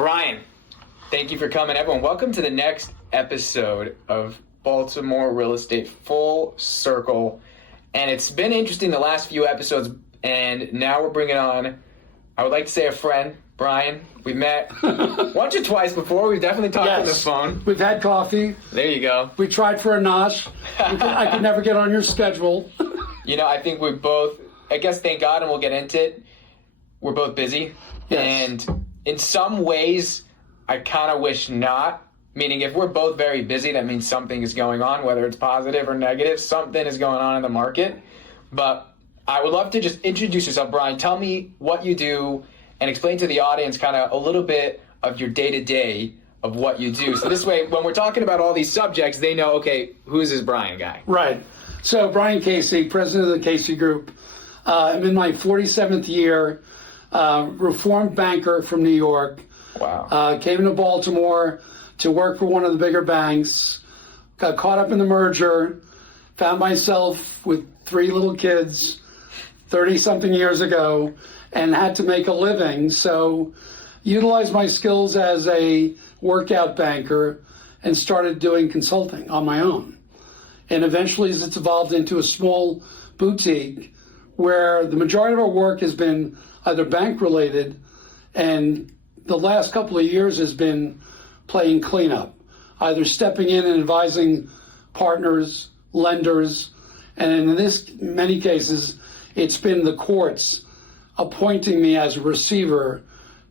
Brian, thank you for coming. Everyone, welcome to the next episode of Baltimore Real Estate Full Circle. And it's been interesting the last few episodes, and now we're bringing on, I would like to say, a friend, Brian. We met once or twice before. We've definitely talked on the phone. We've had coffee. There you go. We tried for a nosh. I could never get on your schedule. You know, I think we're both, I guess, thank God, and we'll get into it, we're both busy. Yes. And in some ways, I kind of wish not. Meaning, if we're both very busy, that means something is going on, whether it's positive or negative. Something is going on in the market. But I would love to just introduce yourself, Brian. Tell me what you do and explain to the audience kind of a little bit of your day-to-day of what you do. So this way, when we're talking about all these subjects, they know, okay, who's this Brian guy? Right. So Brian Casey, president of the Casey Group. I'm in my 47th year, reformed banker from New York. Wow. Came to Baltimore to work for one of the bigger banks, got caught up in the merger, found myself with 3 little kids 30-something years ago, and had to make a living. So utilized my skills as a workout banker and started doing consulting on my own. And eventually it's evolved into a small boutique where the majority of our work has been either bank related, and the last couple of years has been playing cleanup, either stepping in and advising partners, lenders, and in many cases, it's been the courts appointing me as a receiver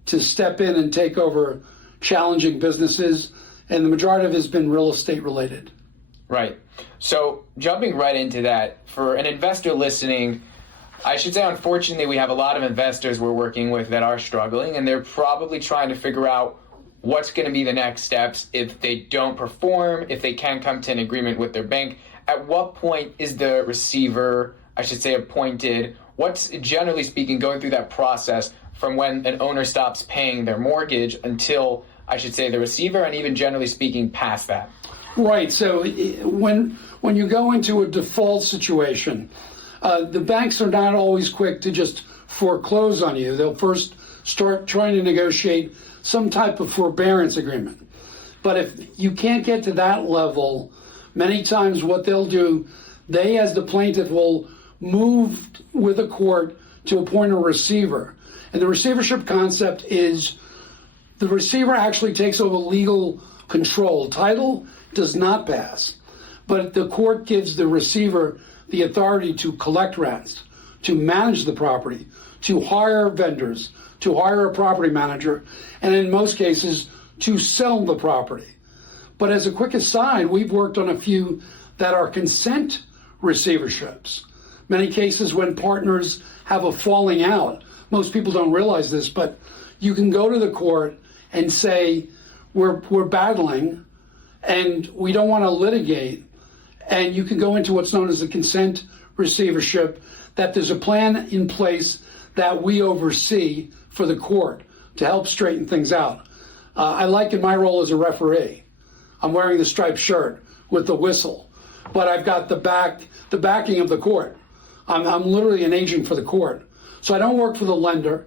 to step in and take over challenging businesses, and the majority of it has been real estate related. Right. So jumping right into that, for an investor listening, I should say, unfortunately, we have a lot of investors we're working with that are struggling, and they're probably trying to figure out what's going to be the next steps if they don't perform, if they can't come to an agreement with their bank. At what point is the receiver, I should say, appointed? What's, generally speaking, going through that process from when an owner stops paying their mortgage until, I should say, the receiver, and even generally speaking, past that? Right. So when you go into a default situation, the banks are not always quick to just foreclose on you. They'll first start trying to negotiate some type of forbearance agreement. But if you can't get to that level, many times what they'll do, they as the plaintiff will move with a court to appoint a receiver. And the receivership concept is the receiver actually takes over legal control. Title does not pass, but the court gives the receiver the authority to collect rents, to manage the property, to hire vendors, to hire a property manager, and in most cases, to sell the property. But as a quick aside, we've worked on a few that are consent receiverships. Many cases when partners have a falling out, most people don't realize this, but you can go to the court and say, we're battling and we don't want to litigate. And you can go into what's known as a consent receivership, that there's a plan in place that we oversee for the court to help straighten things out. I like in my role as a referee, I'm wearing the striped shirt with the whistle, but I've got the backing of the court. I'm literally an agent for the court. So I don't work for the lender.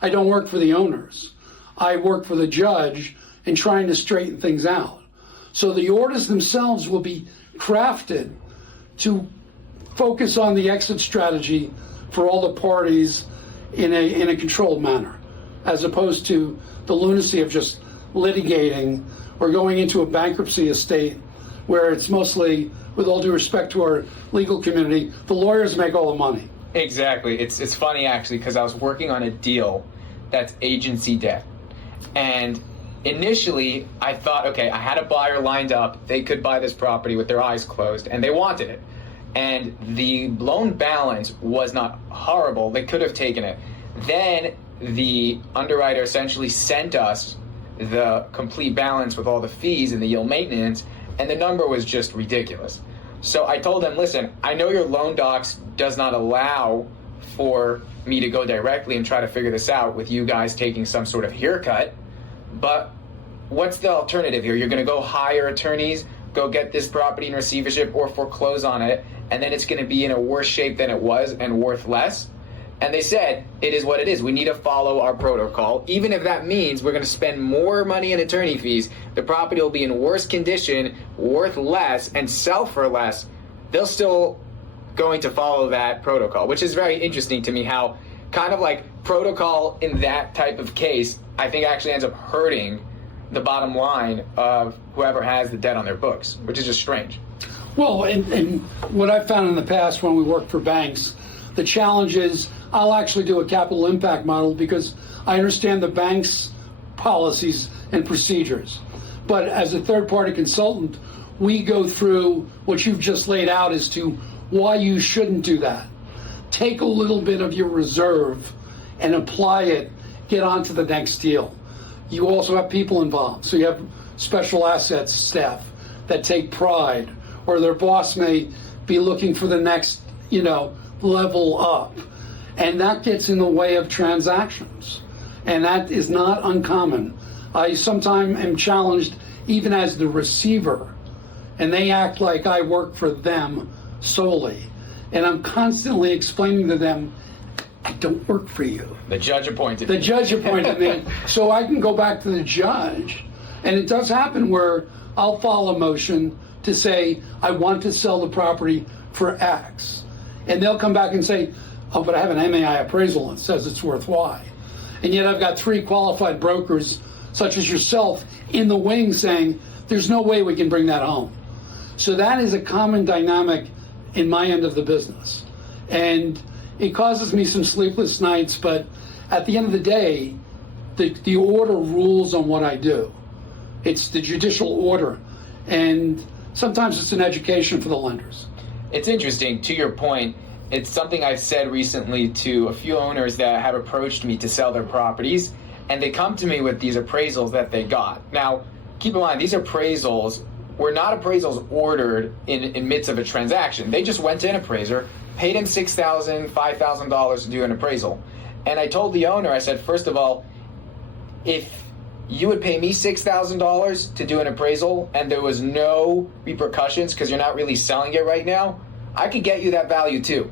I don't work for the owners. I work for the judge in trying to straighten things out. So the orders themselves will be crafted to focus on the exit strategy for all the parties in a controlled manner, as opposed to the lunacy of just litigating or going into a bankruptcy estate where it's mostly, with all due respect to our legal community, the lawyers make all the money. Exactly. It's funny, actually, because I was working on a deal that's agency debt. And initially, I thought, okay, I had a buyer lined up. They could buy this property with their eyes closed, and they wanted it. And the loan balance was not horrible. They could have taken it. Then the underwriter essentially sent us the complete balance with all the fees and the yield maintenance, and the number was just ridiculous. So I told them, listen, I know your loan docs does not allow for me to go directly and try to figure this out with you guys taking some sort of haircut, but what's the alternative here? You're going to go hire attorneys, go get this property in receivership or foreclose on it, and then it's going to be in a worse shape than it was and worth less. And they said, it is what it is. We need to follow our protocol. Even if that means we're going to spend more money in attorney fees, the property will be in worse condition, worth less, and sell for less, they'll still going to follow that protocol, which is very interesting to me how kind of like protocol in that type of case, I think actually ends up hurting the bottom line of whoever has the debt on their books, which is just strange. Well, and what I've found in the past when we work for banks, the challenge is I'll actually do a capital impact model because I understand the bank's policies and procedures. But as a third-party consultant, we go through what you've just laid out as to why you shouldn't do that. Take a little bit of your reserve and apply it, get on to the next deal. You also have people involved. So you have special assets staff that take pride, or their boss may be looking for the next, level up. And that gets in the way of transactions. And that is not uncommon. I sometimes am challenged even as the receiver, and they act like I work for them solely. And I'm constantly explaining to them, I don't work for you. The judge appointed me. The judge appointed me. So I can go back to the judge. And it does happen where I'll file a motion to say, I want to sell the property for X. And they'll come back and say, oh, but I have an MAI appraisal that says it's worth Y. And yet I've got 3 qualified brokers, such as yourself, in the wing saying, there's no way we can bring that home. So that is a common dynamic in my end of the business. And it causes me some sleepless nights, but at the end of the day, the order rules on what I do. It's the judicial order. And sometimes it's an education for the lenders. It's interesting, to your point, it's something I've said recently to a few owners that have approached me to sell their properties, and they come to me with these appraisals that they got. Now, keep in mind, these appraisals were not appraisals ordered in midst of a transaction. They just went to an appraiser, paid him $6,000, $5,000 to do an appraisal. And I told the owner, I said, first of all, if you would pay me $6,000 to do an appraisal and there was no repercussions because you're not really selling it right now, I could get you that value too,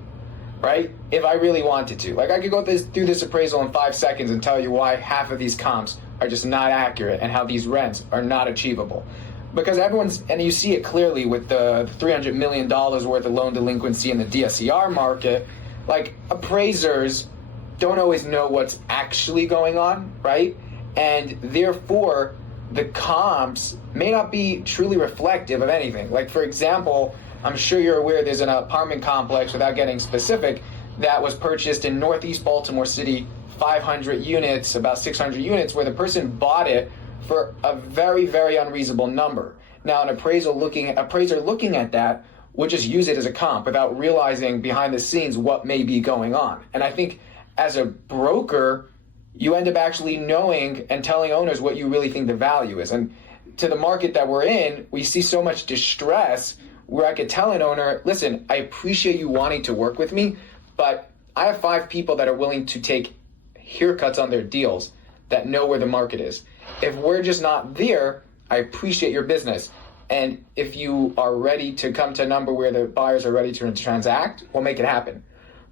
right? If I really wanted to. Like, I could go through this appraisal in 5 seconds and tell you why half of these comps are just not accurate and how these rents are not achievable. Because and you see it clearly with the $300 million worth of loan delinquency in the DSCR market, like, appraisers don't always know what's actually going on, right? And therefore, the comps may not be truly reflective of anything. Like, for example, I'm sure you're aware there's an apartment complex, without getting specific, that was purchased in Northeast Baltimore City, 500 units, about 600 units, where the person bought it for a very, very unreasonable number. Now, an appraiser looking at that would just use it as a comp without realizing behind the scenes what may be going on. And I think as a broker, you end up actually knowing and telling owners what you really think the value is. And to the market that we're in, we see so much distress where I could tell an owner, listen, I appreciate you wanting to work with me, but I have 5 people that are willing to take haircuts on their deals that know where the market is. If we're just not there, I appreciate your business. And if you are ready to come to a number where the buyers are ready to transact, we'll make it happen.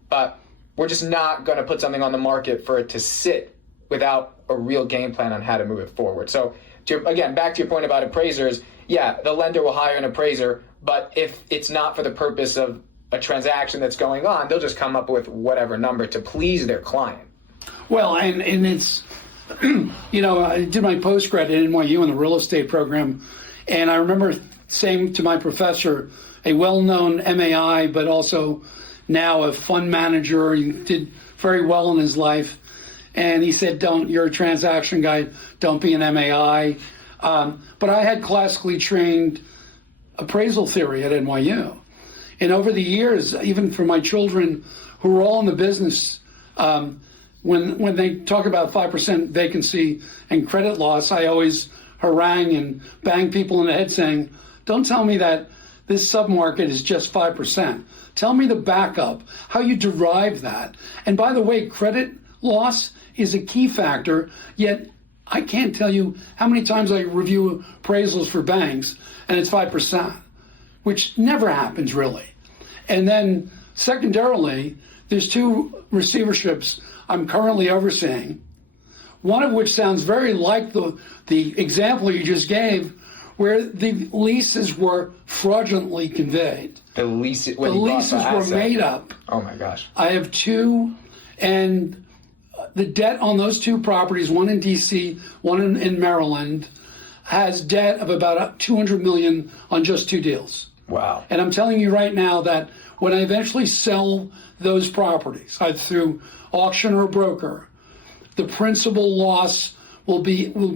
But we're just not going to put something on the market for it to sit without a real game plan on how to move it forward. So, again, back to your point about appraisers, yeah, the lender will hire an appraiser, but if it's not for the purpose of a transaction that's going on, they'll just come up with whatever number to please their client. Well, and it's, I did my postgrad at NYU in the real estate program, and I remember saying to my professor, a well-known MAI, but also now a fund manager, he did very well in his life, and he said, you're a transaction guy, don't be an MAI. But I had classically trained appraisal theory at NYU. And over the years, even for my children who were all in the business, when they talk about 5% vacancy and credit loss, I always harangue and bang people in the head saying, don't tell me that this submarket is just 5%. Tell me the backup, how you derive that. And by the way, credit loss is a key factor, yet I can't tell you how many times I review appraisals for banks and it's 5%, which never happens really. And then secondarily, there's 2 receiverships I'm currently overseeing, one of which sounds very like the example you just gave, where the leases were fraudulently conveyed. The leases were made up. Oh my gosh. I have 2, and the debt on those 2 properties, one in DC, one in Maryland, has debt of about $200 million on just 2 deals. Wow. And I'm telling you right now that when I eventually sell those properties, either through auction or a broker, the principal loss will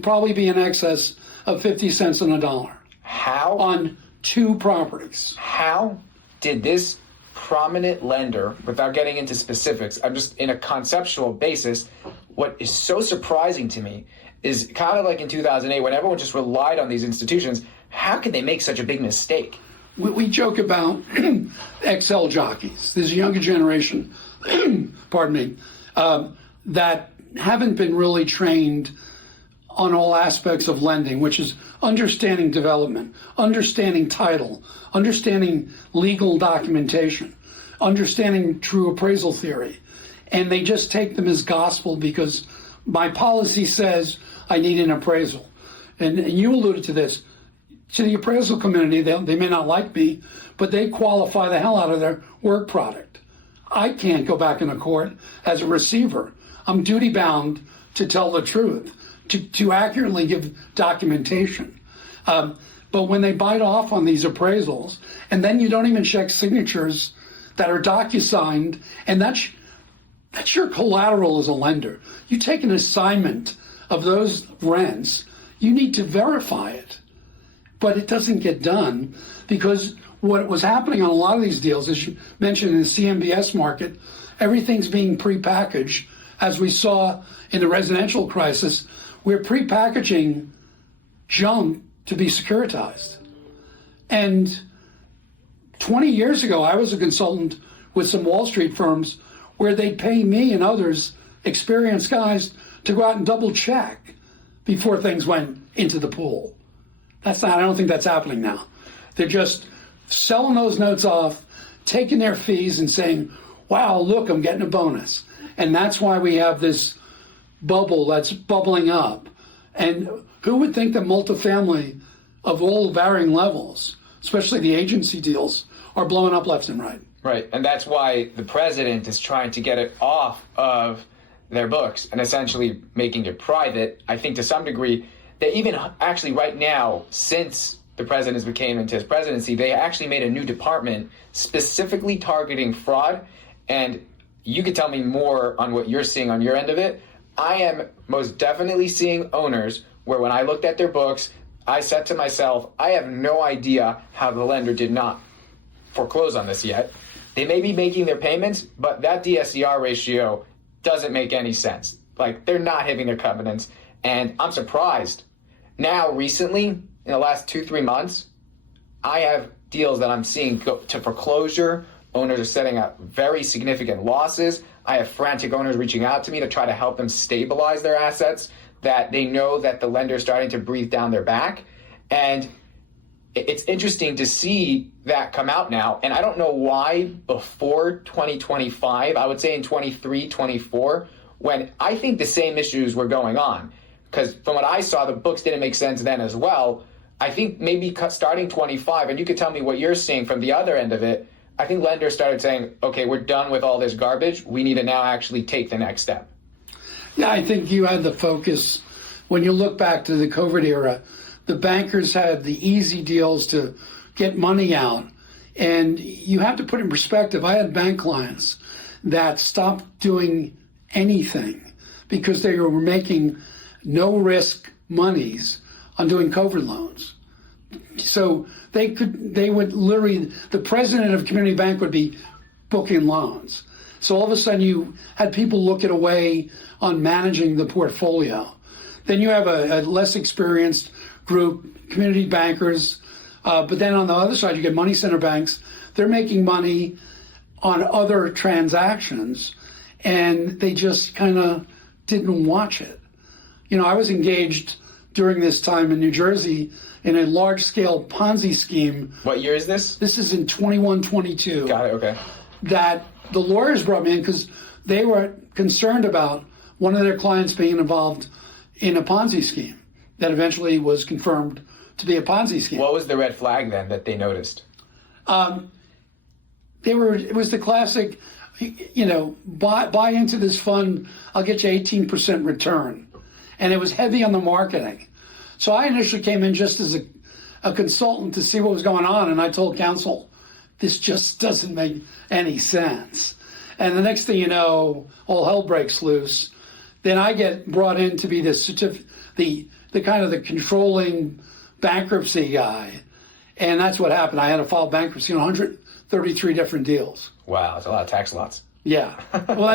probably be in excess of 50 cents on a dollar. How? On 2 properties. How did this prominent lender, without getting into specifics, I'm just in a conceptual basis, what is so surprising to me is kind of like in 2008 when everyone just relied on these institutions, how could they make such a big mistake? We joke about Excel jockeys. There's a younger generation, pardon me, that haven't been really trained on all aspects of lending, which is understanding development, understanding title, understanding legal documentation, understanding true appraisal theory. And they just take them as gospel because my policy says I need an appraisal. And you alluded to this. To the appraisal community, they may not like me, but they qualify the hell out of their work product. I can't go back into court as a receiver. I'm duty bound to tell the truth, to accurately give documentation. But when they bite off on these appraisals, and then you don't even check signatures that are docu-signed, and that's your collateral as a lender. You take an assignment of those rents, you need to verify it. But it doesn't get done because what was happening on a lot of these deals, as you mentioned in the CMBS market, everything's being prepackaged. As we saw in the residential crisis, we're prepackaging junk to be securitized. And 20 years ago, I was a consultant with some Wall Street firms where they'd pay me and others, experienced guys, to go out and double check before things went into the pool. I don't think that's happening now. They're just selling those notes off, taking their fees and saying, wow, look, I'm getting a bonus. And that's why we have this bubble that's bubbling up. And who would think that multifamily of all varying levels, especially the agency deals, are blowing up left and right? Right, and that's why the president is trying to get it off of their books and essentially making it private. I think to some degree, they even actually right now, since the president came into his presidency, they actually made a new department specifically targeting fraud. And you could tell me more on what you're seeing on your end of it. I am most definitely seeing owners where when I looked at their books, I said to myself, I have no idea how the lender did not foreclose on this yet. They may be making their payments, but that DSCR ratio doesn't make any sense. Like, they're not hitting their covenants. And I'm surprised. Now, recently, in the last 2-3 months, I have deals that I'm seeing go to foreclosure. Owners are setting up very significant losses. I have frantic owners reaching out to me to try to help them stabilize their assets, that they know that the lender is starting to breathe down their back. And it's interesting to see that come out now. And I don't know why before 2025, I would say in 23, 24, when I think the same issues were going on. Because from what I saw, the books didn't make sense then as well. I think maybe starting 25, and you could tell me what you're seeing from the other end of it, I think lenders started saying, okay, we're done with all this garbage. We need to now actually take the next step. Yeah, I think you had the focus. When you look back to the COVID era, the bankers had the easy deals to get money out. And you have to put in perspective, I had bank clients that stopped doing anything because they were making no risk monies on doing COVID loans. So they would literally, the president of community bank would be booking loans. So all of a sudden you had people looking away on managing the portfolio. Then you have a less experienced group, community bankers, but then on the other side you get money center banks. They're making money on other transactions and they just kind of didn't watch it. You know, I was engaged during this time in New Jersey in a large-scale Ponzi scheme. What year is this? This is in 21, 22. Got it, okay. that the lawyers brought me in because they were concerned about one of their clients being involved in a Ponzi scheme that eventually was confirmed to be a Ponzi scheme. What was the red flag then that they noticed? It was the classic, buy into this fund, I'll get you 18% return. And it was heavy on the marketing. So I initially came in just as a consultant to see what was going on, and I told counsel, this just doesn't make any sense. And the next thing you know, all hell breaks loose. Then I get brought in to be the kind of the controlling bankruptcy guy. And that's what happened. I had to file bankruptcy on 133 different deals. Wow, that's a lot of tax lots. Yeah. Well,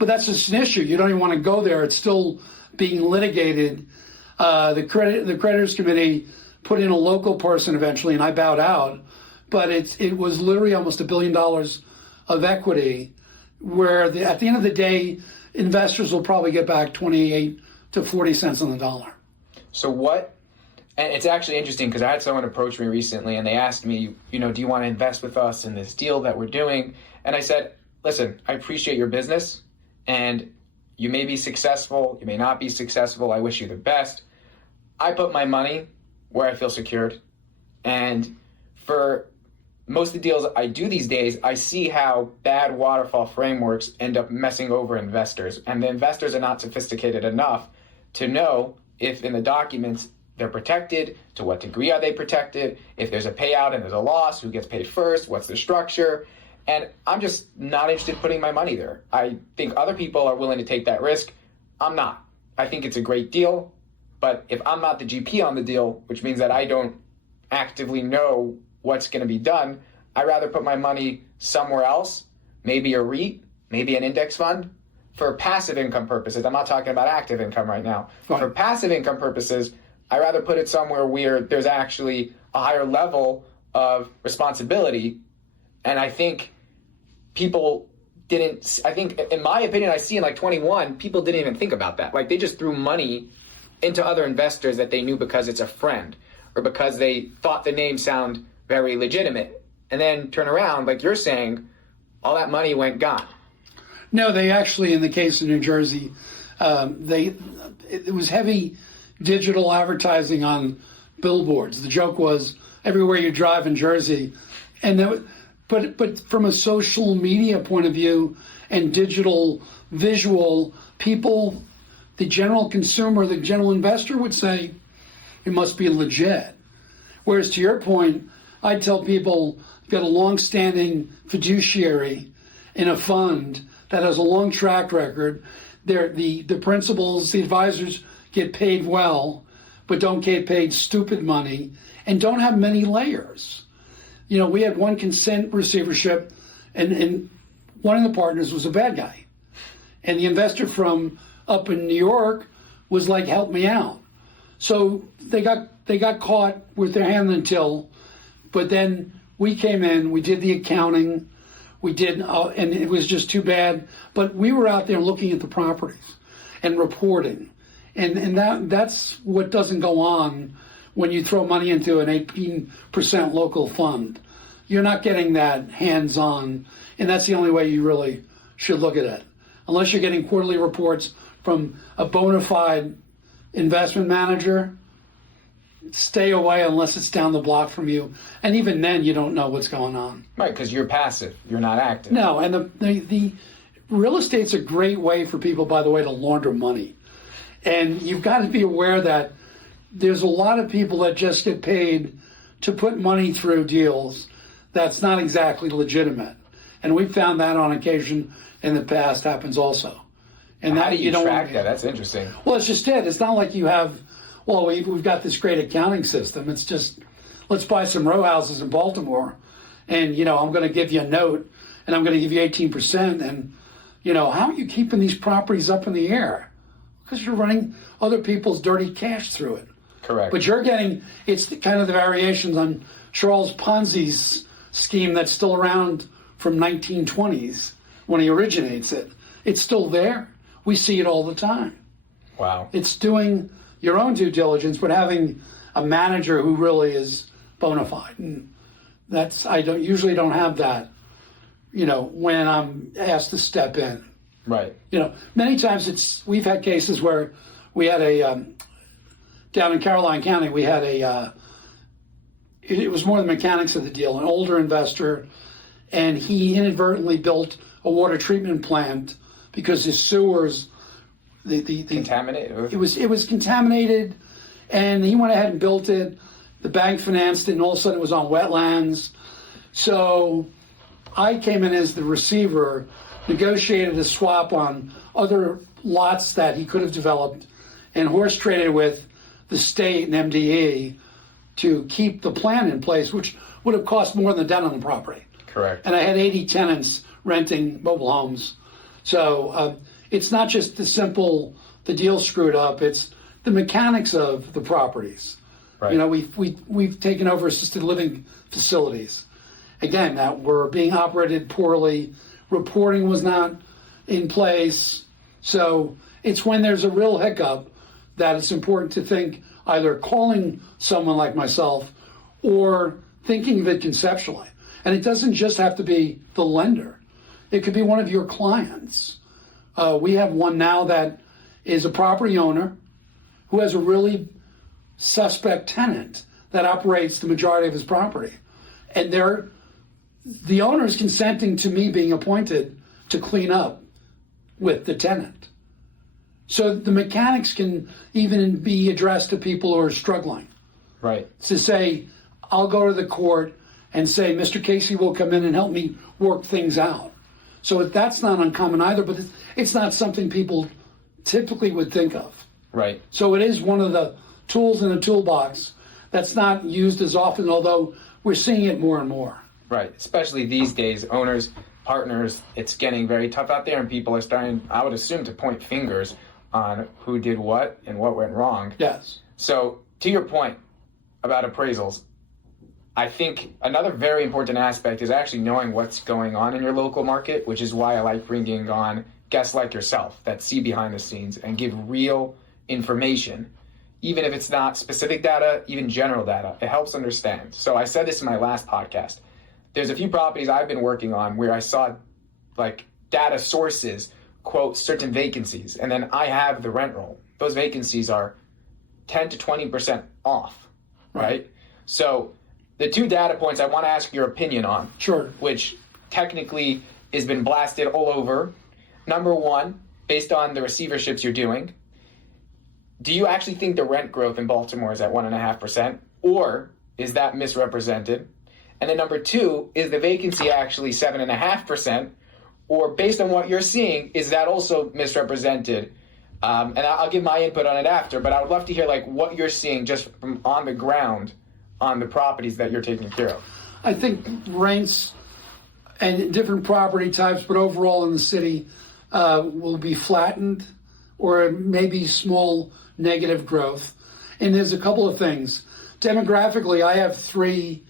that's just an issue. You don't even want to go there. It's still being litigated. The creditors committee put in a local person eventually, and I bowed out. But it was literally almost $1 billion of equity, where at the end of the day, investors will probably get back 28 to 40 cents on the dollar. So what? And it's actually interesting because I had someone approach me recently, and they asked me, do you want to invest with us in this deal that we're doing? And I said, listen, I appreciate your business, and you may be successful, you may not be successful. I wish you the best. I put my money where I feel secured. And for most of the deals I do these days, I see how bad waterfall frameworks end up messing over investors. And the investors are not sophisticated enough to know if in the documents they're protected, to what degree are they protected, if there's a payout and there's a loss, who gets paid first, what's the structure. And I'm just not interested in putting my money there. I think other people are willing to take that risk. I'm not. I think it's a great deal, but if I'm not the GP on the deal, which means that I don't actively know what's going to be done, I'd rather put my money somewhere else, maybe a REIT, maybe an index fund, for passive income purposes. I'm not talking about active income right now. Right. For passive income purposes, I'd rather put it somewhere where there's actually a higher level of responsibility. And I think people didn't, in my opinion, I see in like 21, people didn't even think about that. Like they just threw money into other investors that they knew because it's a friend or because they thought the name sound very legitimate. And then turn around, like you're saying, all that money went gone. No, they actually, in the case of New Jersey, it was heavy digital advertising on billboards. The joke was everywhere you drive in Jersey, but from a social media point of view and digital visual, people, the general consumer, the general investor would say it must be legit. Whereas to your point, I tell people, got a long-standing fiduciary in a fund that has a long track record. The principals, the advisors get paid well, but don't get paid stupid money and don't have many layers. We had one consent receivership and one of the partners was a bad guy. And the investor from up in New York was like, help me out. So they got caught with their hand in the till, but then we came in, we did the accounting, and it was just too bad. But we were out there looking at the properties and reporting. And that's what doesn't go on when you throw money into an 18% local fund. You're not getting that hands-on, and that's the only way you really should look at it. Unless you're getting quarterly reports from a bona fide investment manager, stay away unless it's down the block from you. And even then, you don't know what's going on. Right, because you're passive. You're not active. No, and the real estate's a great way for people, by the way, to launder money. And you've got to be aware that there's a lot of people that just get paid to put money through deals that's not exactly legitimate. And we've found that on occasion in the past happens also. And how do you don't track that? That's interesting. Well, it's just it. It's not like you have, we've got this great accounting system. It's just, let's buy some row houses in Baltimore, and I'm going to give you a note, and I'm going to give you 18%. And how are you keeping these properties up in the air? Because you're running other people's dirty cash through it. Correct. But it's kind of the variations on Charles Ponzi's scheme that's still around from 1920s when he originates it. It's still there. We see it all the time. Wow. It's doing your own due diligence, but having a manager who really is bona fide. And I usually don't have that, when I'm asked to step in. Right. Many times we've had cases where we had down in Caroline County, we had it was more the mechanics of the deal, an older investor, and he inadvertently built a water treatment plant because his sewers, contaminated. It was contaminated, and he went ahead and built it. The bank financed it, and all of a sudden it was on wetlands. So I came in as the receiver, negotiated a swap on other lots that he could have developed, and horse traded with the state and MDE to keep the plan in place, which would have cost more than the debt on the property. Correct. And I had 80 tenants renting mobile homes. So it's not just the deal screwed up, it's the mechanics of the properties. Right. We've taken over assisted living facilities. Again, that were being operated poorly. Reporting was not in place. So it's when there's a real hiccup that it's important to think either calling someone like myself or thinking of it conceptually. And it doesn't just have to be the lender. It could be one of your clients. We have one now that is a property owner who has a really suspect tenant that operates the majority of his property. And the owner is consenting to me being appointed to clean up with the tenant. So the mechanics can even be addressed to people who are struggling. Right. To say, I'll go to the court and say, Mr. Casey will come in and help me work things out. So that's not uncommon either, but it's not something people typically would think of. Right. So it is one of the tools in the toolbox that's not used as often, although we're seeing it more and more. Right. Especially these days, owners, partners, it's getting very tough out there, and people are starting, I would assume, to point fingers on who did what and what went wrong. Yes. So to your point about appraisals, I think another very important aspect is actually knowing what's going on in your local market, which is why I like bringing on guests like yourself that see behind the scenes and give real information, even if it's not specific data, even general data. It helps understand. So I said this in my last podcast. There's a few properties I've been working on where I saw like data sources quote certain vacancies, and then I have the rent roll. Those vacancies are 10 to 20% off, right? So the two data points I want to ask your opinion on, Sure. which technically has been blasted all over. Number one, based on the receiverships you're doing, do you actually think the rent growth in Baltimore is at 1.5%, or is that misrepresented? And then number two, is the vacancy actually 7.5%, or based on what you're seeing, is that also misrepresented? And I'll give my input on it after, but I would love to hear like what you're seeing just from on the ground on the properties that you're taking care of. I think rents and different property types, but overall in the city, will be flattened or maybe small negative growth. And there's a couple of things. Demographically, I have three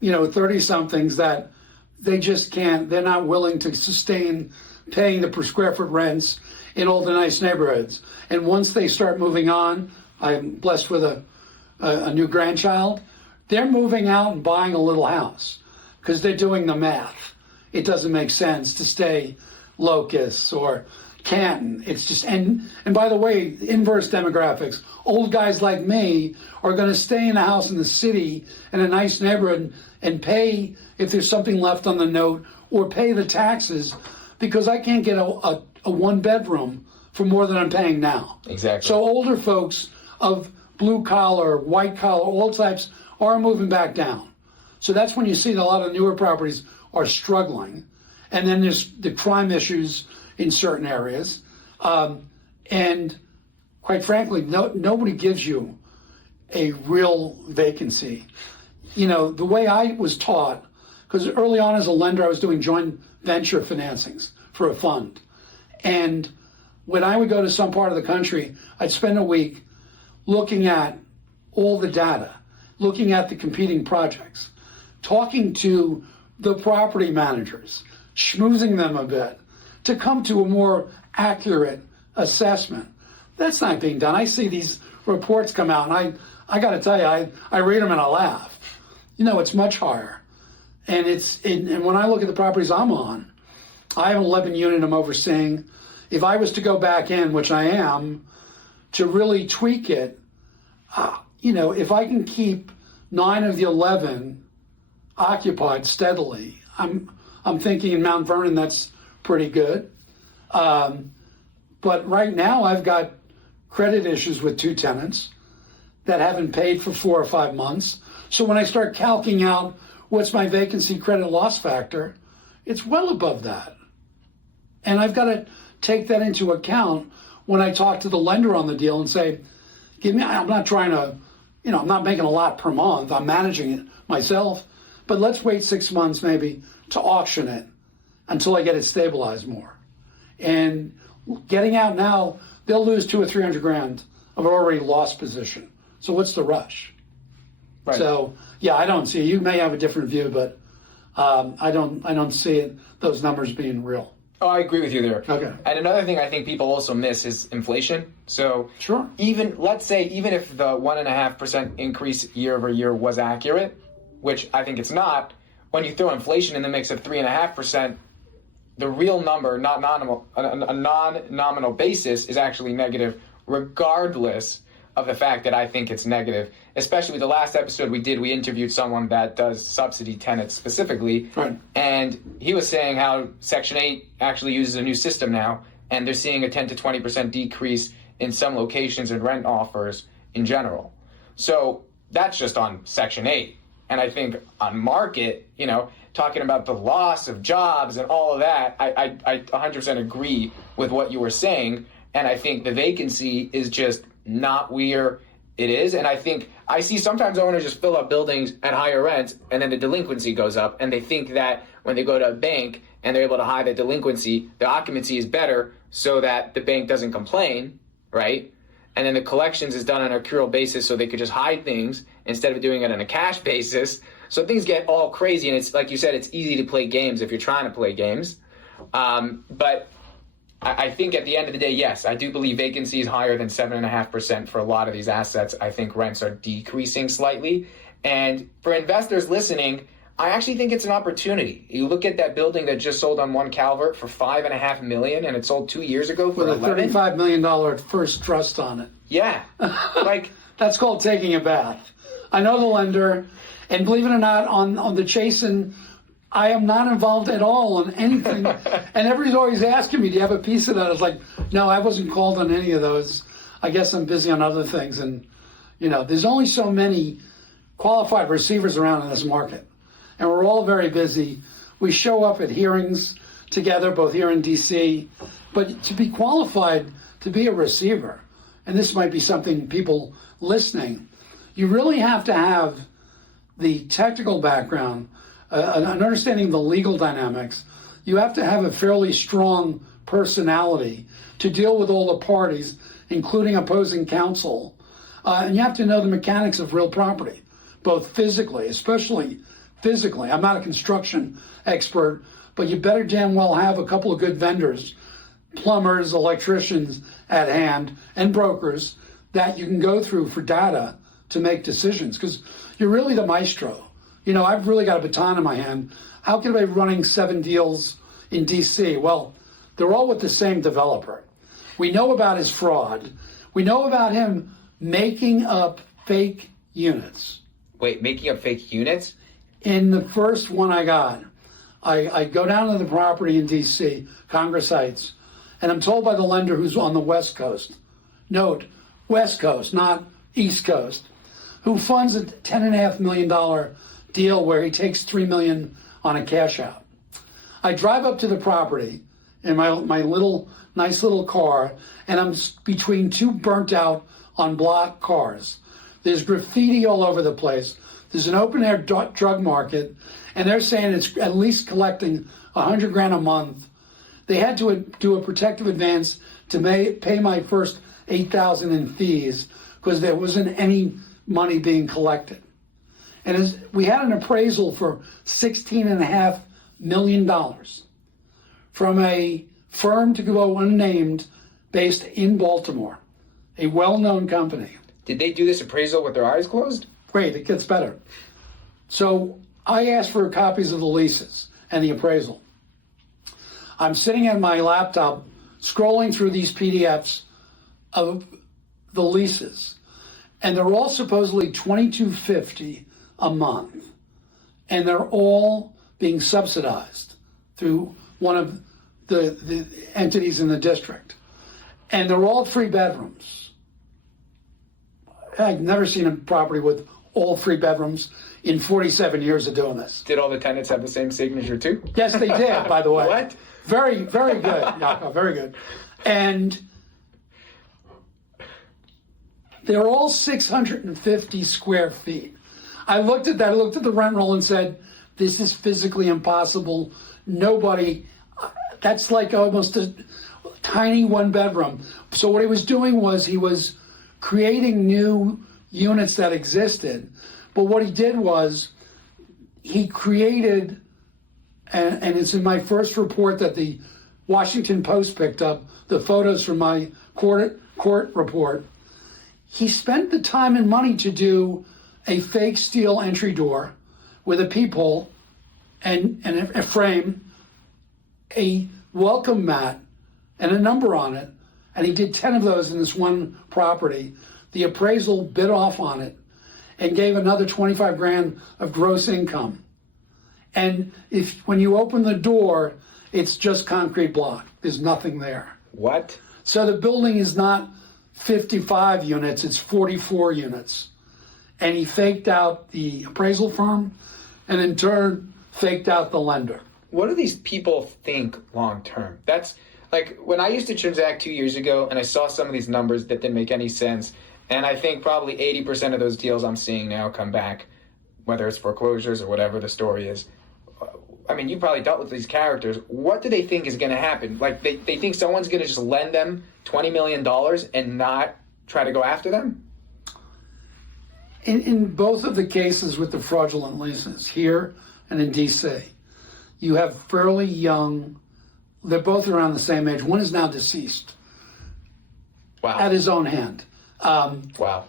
30-somethings that they just can't, they're not willing to sustain paying the per square foot rents in all the nice neighborhoods. And once they start moving on, I'm blessed with a new grandchild, they're moving out and buying a little house because they're doing the math. It doesn't make sense to stay Locust or Canton. It's just, and by the way, inverse demographics, old guys like me are going to stay in a house in the city in a nice neighborhood and pay if there's something left on the note or pay the taxes because I can't get a one bedroom for more than I'm paying now. Exactly. So older folks of blue collar, white collar, all types are moving back down. So that's when you see that a lot of newer properties are struggling. And then there's the crime issues in certain areas. And quite frankly, nobody gives you a real vacancy. The way I was taught, because early on as a lender, I was doing joint venture financings for a fund. And when I would go to some part of the country, I'd spend a week looking at all the data, looking at the competing projects, talking to the property managers, schmoozing them a bit to come to a more accurate assessment. That's not being done. I see these reports come out, and I got to tell you, I read them and I laugh. It's much higher. And when I look at the properties I'm on, I have an 11 unit I'm overseeing. If I was to go back in, which I am, to really tweak it, if I can keep 9 of the 11 occupied steadily, I'm thinking in Mount Vernon that's pretty good. But right now I've got credit issues with 2 tenants that haven't paid for 4 or 5 months. So when I start calculating out what's my vacancy credit loss factor, it's well above that. And I've got to take that into account when I talk to the lender on the deal and say, I'm not trying to, I'm not making a lot per month. I'm managing it myself, but let's wait 6 months maybe to auction it until I get it stabilized more. And getting out now, they'll lose 200 or 300 grand of an already lost position. So what's the rush? Right. So yeah, I don't see it. You may have a different view, but I don't see those numbers being real. Oh, I agree with you there. Okay. And another thing I think people also miss is inflation. So sure. Let's say if the 1.5% increase year over year was accurate, which I think it's not, when you throw inflation in the mix of 3.5%, the real number, not nominal, a non-nominal basis is actually negative, regardless of the fact that I think it's negative. Especially the last episode we did, we interviewed someone that does subsidy tenants specifically, right. And he was saying how Section 8 actually uses a new system now, and they're seeing a 10 to 20% decrease in some locations and rent offers in general. So that's just on Section 8. And I think on market, talking about the loss of jobs and all of that, I 100% agree with what you were saying. And I think the vacancy is just not where it is. And I think I see sometimes owners just fill up buildings at higher rents and then the delinquency goes up. And they think that when they go to a bank and they're able to hide the delinquency, the occupancy is better so that the bank doesn't complain, right? And then the collections is done on an accrual basis so they could just hide things instead of doing it on a cash basis. So things get all crazy. And it's like you said, it's easy to play games if you're trying to play games. But I think at the end of the day, yes, I do believe vacancy is higher than 7.5% for a lot of these assets. I think rents are decreasing slightly. And for investors listening, I actually think it's an opportunity. You look at that building that just sold on 1 Calvert for $5.5 million, and it sold 2 years ago for with a $35 million first trust on it. Yeah, that's called taking a bath. I know the lender, and believe it or not, on the Chasen, I am not involved at all in anything. And everybody's always asking me, do you have a piece of that? I was like, no, I wasn't called on any of those. I guess I'm busy on other things. And, there's only so many qualified receivers around in this market. And we're all very busy. We show up at hearings together, both here in DC. But to be qualified to be a receiver, and this might be something people listening, you really have to have the technical background, an understanding of the legal dynamics. You have to have a fairly strong personality to deal with all the parties, including opposing counsel. And you have to know the mechanics of real property, both physically, especially physically. I'm not a construction expert, but you better damn well have a couple of good vendors, plumbers, electricians at hand, and brokers that you can go through for data to make decisions, because you're really the maestro. I've really got a baton in my hand. How can I be running 7 deals in DC? Well, they're all with the same developer. We know about his fraud. We know about him making up fake units. Wait, making up fake units? In the first one I got, I go down to the property in DC, Congress Heights, and I'm told by the lender who's on the West Coast, note, West Coast, not East Coast, who funds a $10.5 million deal where he takes $3 million on a cash out. I drive up to the property in my nice little car, and I'm between 2 burnt out on block cars. There's graffiti all over the place. There's an open air drug market, and they're saying it's at least collecting $100 grand a month. They had to do a protective advance to pay my first $8,000 in fees because there wasn't any money being collected. And we had an appraisal for $16.5 million from a firm, to go unnamed, based in Baltimore, a well-known company. Did they do this appraisal with their eyes closed? Great, it gets better. So I asked for copies of the leases and the appraisal. I'm sitting at my laptop scrolling through these PDFs of the leases, and they're all supposedly $22.50 a month, and they're all being subsidized through one of the entities in the district, and they're all 3 bedrooms. I've never seen a property with all 3 bedrooms in 47 years of doing this. Did all the tenants have the same signature too? Yes, they did, by the way. What? Very, very good, Yaakov, very good. And they're all 650 square feet. I looked at that, I looked at the rent roll and said, this is physically impossible. Nobody, that's like almost a tiny 1 bedroom. So what he was doing was he was creating new units that existed. But what he did was he created, and it's in my first report that the Washington Post picked up, the photos from my court report. He spent the time and money to do a fake steel entry door with a peephole and a frame, a welcome mat, and a number on it. And he did 10 of those in this one property. The appraisal bid off on it and gave another 25 grand of gross income. And when you open the door, it's just concrete block. There's nothing there. What? So the building is not 55 units, it's 44 units. And he faked out the appraisal firm and in turn faked out the lender. What do these people think long term? That's like when I used to transact 2 years ago and I saw some of these numbers that didn't make any sense. And I think probably 80% of those deals I'm seeing now come back, whether it's foreclosures or whatever the story is. I mean, you probably dealt with these characters. What do they think is going to happen? Like, they think someone's going to just lend them $20 million and not try to go after them? In both of the cases with the fraudulent leases, here and in D.C., you have fairly young, they're both around the same age. One is now deceased. Wow. At his own hand. Wow.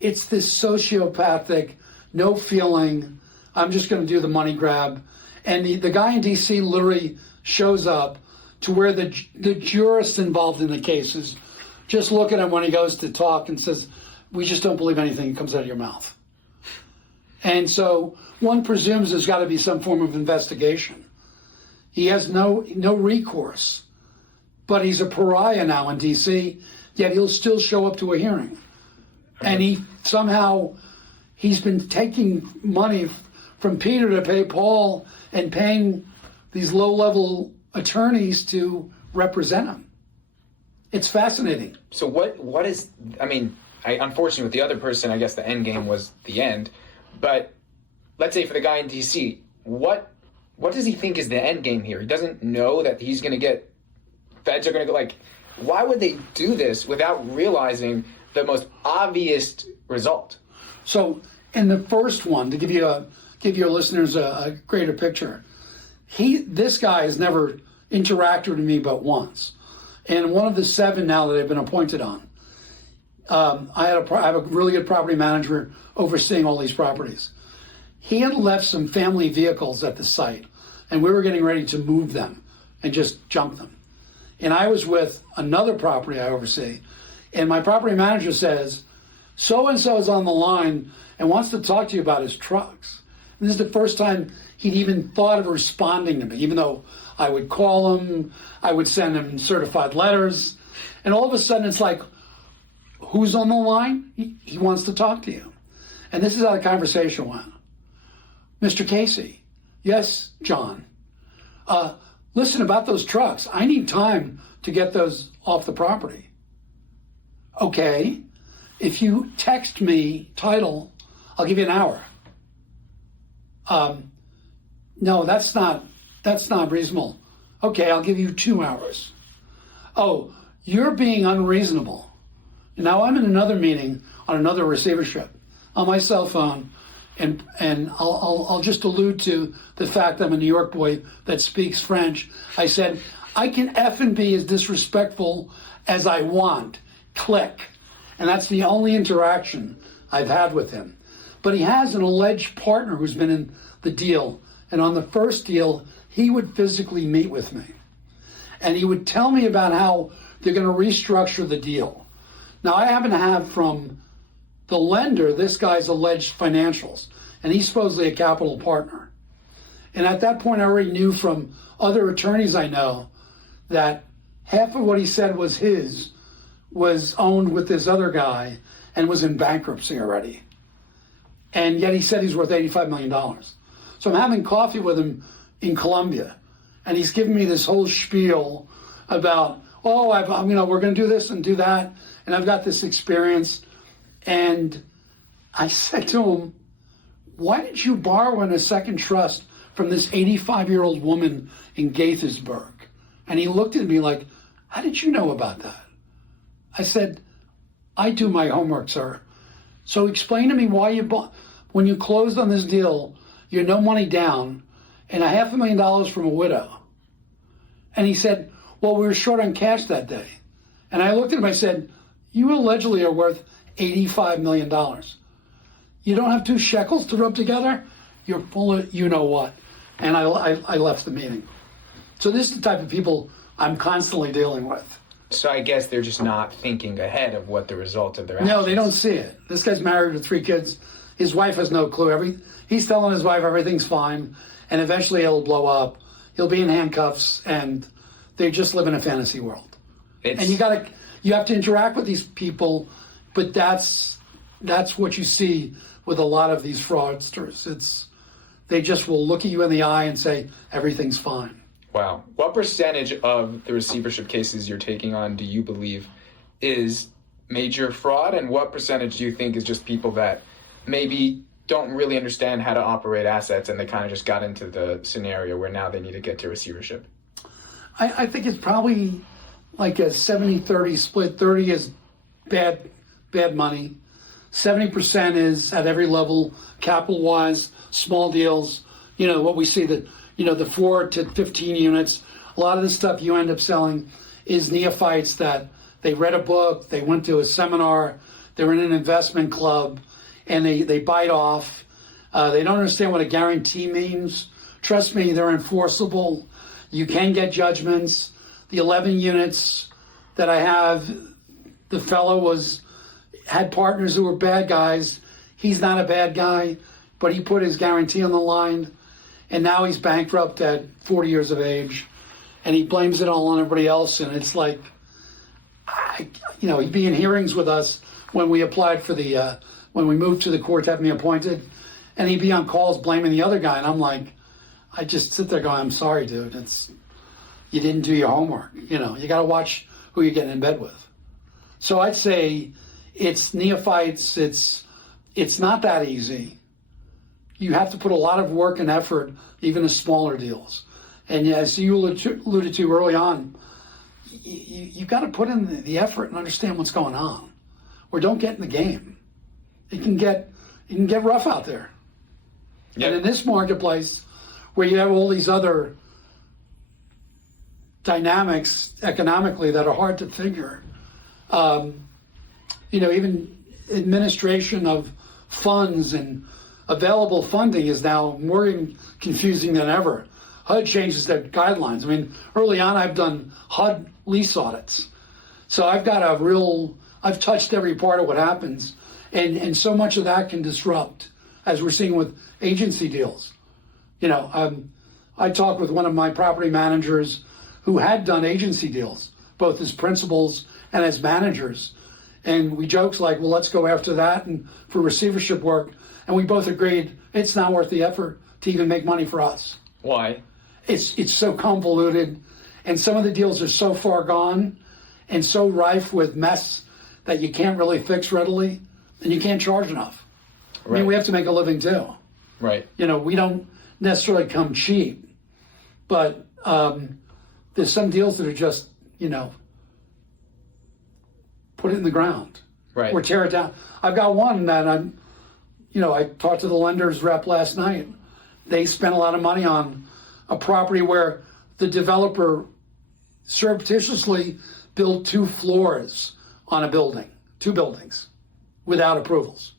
It's this sociopathic, no feeling, I'm just going to do the money grab. And the guy in D.C. literally shows up to where the jurist involved in the cases just look at him when he goes to talk and says, we just don't believe anything that comes out of your mouth. And so one presumes there's got to be some form of investigation. He has no recourse, but he's a pariah now in D.C., yet he'll still show up to a hearing. And he's been taking money from Peter to pay Paul and paying these low-level attorneys to represent him. It's fascinating. So what is, I mean, unfortunately with the other person, I guess the end game was the end. But let's say for the guy in D.C., what does he think is the end game here? He doesn't know that he's going to get, feds are going to go, like, why would they do this without realizing the most obvious result? So in the first one, to give your listeners a greater picture, this guy has never interacted with me but once. And one of the 7 now that I've been appointed on, I have a really good property manager overseeing all these properties. He had left some family vehicles at the site, and we were getting ready to move them and just junk them. And I was with another property I oversee, and my property manager says, so-and-so is on the line and wants to talk to you about his trucks. And this is the first time he'd even thought of responding to me, even though I would call him, I would send him certified letters, and all of a sudden it's like, who's on the line? He wants to talk to you. And this is how the conversation went. Mr. Casey, yes, John. Listen, about those trucks, I need time to get those off the property. Okay, if you text me title, I'll give you an hour. No, that's not reasonable. Okay, I'll give you 2 hours. Oh, you're being unreasonable. Now I'm in another meeting on another receivership on my cell phone, and I'll just allude to the fact I'm a New York boy that speaks French. I said, I can F and be as disrespectful as I want. Click. And that's the only interaction I've had with him. But he has an alleged partner who's been in the deal. And on the first deal, he would physically meet with me. And he would tell me about how they're going to restructure the deal. Now, I happen to have from the lender this guy's alleged financials, and he's supposedly a capital partner. And at that point, I already knew from other attorneys I know that half of what he said was his was owned with this other guy and was in bankruptcy already. And yet he said he's worth $85 million. So I'm having coffee with him in Colombia, and he's giving me this whole spiel about, oh, we're going to do this and do that, and I've got this experience. And I said to him, why did you borrow in a second trust from this 85-year-old woman in Gaithersburg? And he looked at me like, how did you know about that? I said, I do my homework, sir. So explain to me why you bought, when you closed on this deal, you had no money down and $500,000 from a widow. And he said, well, we were short on cash that day. And I looked at him, I said, you allegedly are worth $85 million. You don't have two shekels to rub together? You're full of you know what. And I left the meeting. So this is the type of people I'm constantly dealing with. So I guess they're just not thinking ahead of what the result of their actions. No, they don't see it. This guy's married with 3 kids. His wife has no clue. He's telling his wife everything's fine, and eventually it'll blow up. He'll be in handcuffs, and they just live in a fantasy world. And you have to interact with these people, but that's what you see with a lot of these fraudsters. They just will look at you in the eye and say everything's fine. Wow. What percentage of the receivership cases you're taking on do you believe is major fraud, and what percentage do you think is just people that maybe don't really understand how to operate assets and they kind of just got into the scenario where now they need to get to receivership? I think it's probably like a 70-30 split. 30 is bad money. 70% is at every level, capital-wise, small deals. You know, what we see that, the 4 to 15 units. A lot of the stuff you end up selling is neophytes that they read a book, they went to a seminar, they're in an investment club, and they bite off. They don't understand what a guarantee means. Trust me, they're enforceable. You can get judgments. The 11 units that I have, the fellow had partners who were bad guys. He's not a bad guy, but he put his guarantee on the line, and now he's bankrupt at 40 years of age, and he blames it all on everybody else. And it's like, he'd be in hearings with us when we applied for when we moved to the court to have me appointed, and he'd be on calls blaming the other guy, and I'm like, I just sit there going, I'm sorry, dude. You didn't do your homework. You got to watch who you're getting in bed with. So I'd say it's neophytes. It's not that easy. You have to put a lot of work and effort, even in smaller deals. And as you alluded to early on, you got to put in the effort and understand what's going on, or don't get in the game. It can get rough out there. Yep. And in this marketplace, where you have all these other dynamics economically that are hard to figure, even administration of funds and available funding is now more confusing than ever. HUD changes their guidelines. I mean, early on, I've done HUD lease audits. So I've touched every part of what happens. And so much of that can disrupt, as we're seeing with agency deals. I talked with one of my property managers who had done agency deals, both as principals and as managers. And we joked like, well, let's go after that and for receivership work. And we both agreed it's not worth the effort to even make money for us. Why? It's so convoluted, and some of the deals are so far gone and so rife with mess that you can't really fix readily, and you can't charge enough. Right. I mean, we have to make a living too. Right. We don't necessarily come cheap, but there's some deals that are just, put it in the ground. Right. Or tear it down. I've got one that I talked to the lender's rep last night. They spent a lot of money on a property where the developer surreptitiously built 2 floors on a building, 2 buildings, without approvals.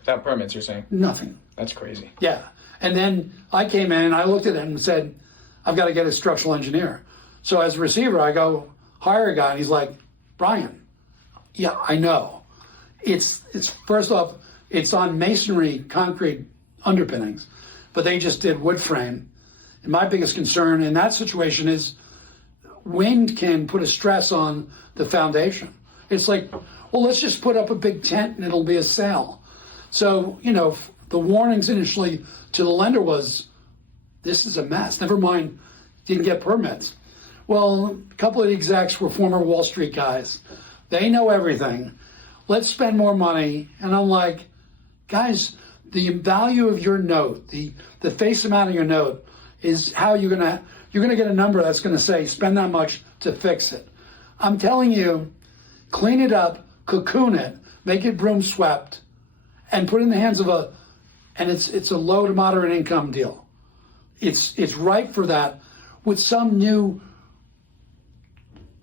Without permits, you're saying? Nothing. That's crazy. Yeah. And then I came in and I looked at it and said, I've got to get a structural engineer. So as a receiver, I go hire a guy, and he's like, Brian, yeah, I know. It's first off, it's on masonry concrete underpinnings, but they just did wood frame. And my biggest concern in that situation is wind can put a stress on the foundation. It's like, well, let's just put up a big tent and it'll be a sail. So, the warnings initially to the lender was, this is a mess. Never mind, didn't get permits. Well, a couple of the execs were former Wall Street guys. They know everything. Let's spend more money. And I'm like, guys, the value of your note, the face amount of your note is how you're gonna get a number that's gonna say spend that much to fix it. I'm telling you, clean it up, cocoon it, make it broom swept, and put it in the hands of it's a low to moderate income deal. It's right for that with some new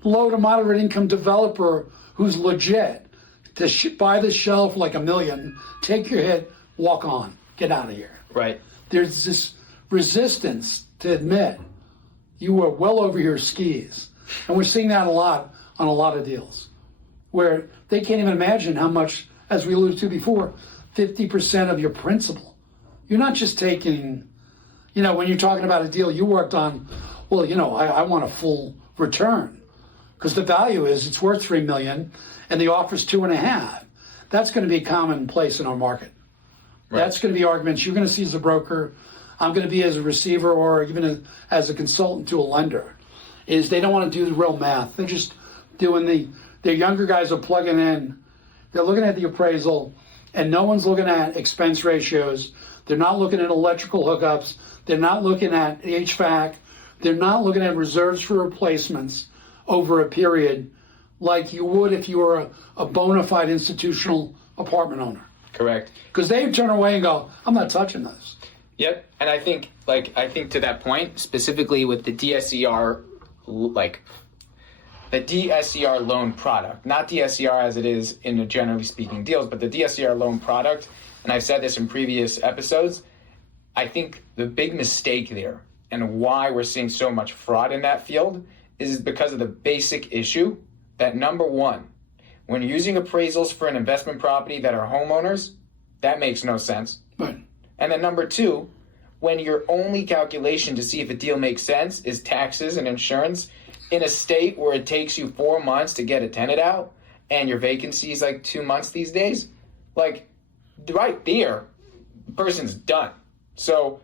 low to moderate income developer who's legit to buy the shell for like $1 million, take your hit, walk on, get out of here. Right. There's this resistance to admit you were well over your skis. And we're seeing that a lot on a lot of deals where they can't even imagine how much, as we alluded to before, 50% of your principal. You're not just taking, when you're talking about a deal you worked on, well, I want a full return because the value is it's worth $3 million and the offer's $2.5 million. That's going to be commonplace in our market. Right. That's going to be arguments you're going to see as a broker. I'm going to be as a receiver or even as a consultant to a lender, is they don't want to do the real math. They're just doing their younger guys are plugging in. They're looking at the appraisal and no one's looking at expense ratios. They're not looking at electrical hookups. They're not looking at HVAC. They're not looking at reserves for replacements over a period like you would if you were a bona fide institutional apartment owner. Correct. Because they turn away and go, I'm not touching this. Yep. And I think to that point, specifically with the DSCR, the DSCR loan product, not DSCR as it is in the generally speaking deals, but the DSCR loan product, and I've said this in previous episodes, I think the big mistake there and why we're seeing so much fraud in that field is because of the basic issue that, number one, when you're using appraisals for an investment property that are homeowners, that makes no sense. Right. And then number two, when your only calculation to see if a deal makes sense is taxes and insurance in a state where it takes you 4 months to get a tenant out and your vacancy is like 2 months these days, like right there, the person's done. So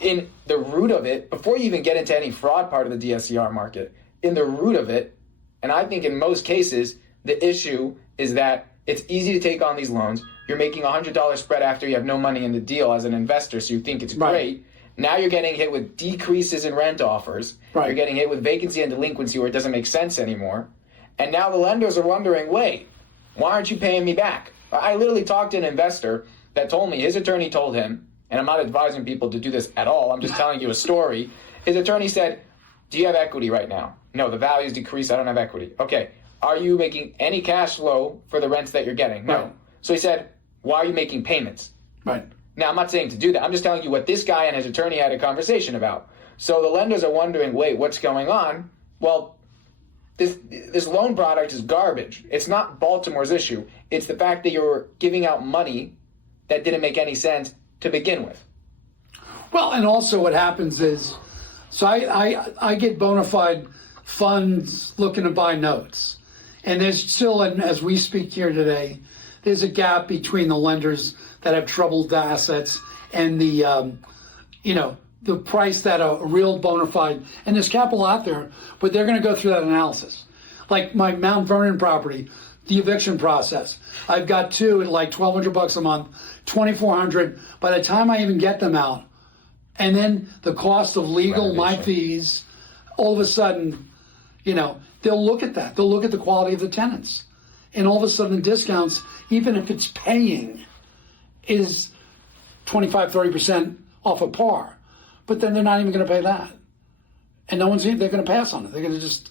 in the root of it, before you even get into any fraud part of the DSCR market, in the root of it, and I think in most cases, the issue is that it's easy to take on these loans. You're making $100 spread after you have no money in the deal as an investor, so you think it's great. Now you're getting hit with decreases in rent offers. Right. You're getting hit with vacancy and delinquency where it doesn't make sense anymore. And now the lenders are wondering, wait, why aren't you paying me back? I literally talked to an investor that told me, his attorney told him, and I'm not advising people to do this at all, I'm just telling you a story. His attorney said, do you have equity right now? No, the value's decreased, I don't have equity. Okay, are you making any cash flow for the rents that you're getting? No. Right. So he said, why are you making payments? Right. Now, I'm not saying to do that. I'm just telling you what this guy and his attorney had a conversation about. So the lenders are wondering, wait, what's going on? Well, this loan product is garbage. It's not Baltimore's issue. It's the fact that you're giving out money that didn't make any sense to begin with. Well, and also what happens is, so I get bona fide funds looking to buy notes. And there's still, and as we speak here today, there's a gap between the lenders that have troubled assets and the price that a real bona fide, and there's capital out there, but they're going to go through that analysis. Like my Mount Vernon property, the eviction process. I've got two at like $1,200 a month, $2,400 by the time I even get them out. And then the cost of legal, my fees, all of a sudden, they'll look at that. They'll look at the quality of the tenants. And all of a sudden the discounts, even if it's paying, is 25, 30% off of par. But then they're not even going to pay that. And they're going to pass on it. They're going to just,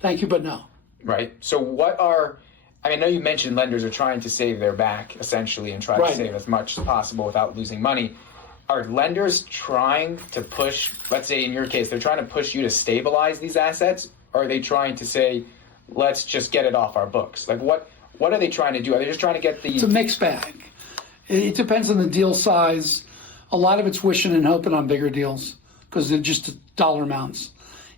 thank you, but no. Right. So what are, I mean, I know you mentioned lenders are trying to save their back, essentially, and try Right. to save as much as possible without losing money. Are lenders trying to push, let's say in your case, they're trying to push you to stabilize these assets? Or are they trying to say, let's just get it off our books? Like, what are they trying to do? Are they just trying to get the... It's a mixed bag. It depends on the deal size. A lot of it's wishing and hoping on bigger deals because they're just dollar amounts.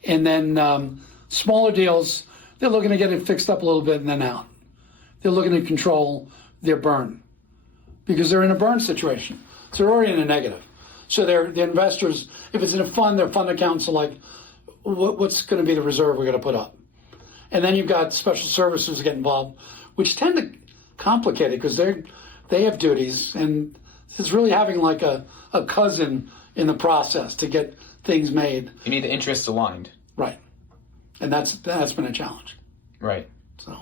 And then smaller deals, they're looking to get it fixed up a little bit and then out. They're looking to control their burn because they're in a burn situation. So they're already in a negative. So the investors, if it's in a fund, their fund accounts are like, what's going to be the reserve we're going to put up? And then you've got special services that get involved, which tend to complicate it because they have duties, and it's really having like a cousin in the process to get things made. You need the interests aligned. Right. And that's been a challenge. Right. So.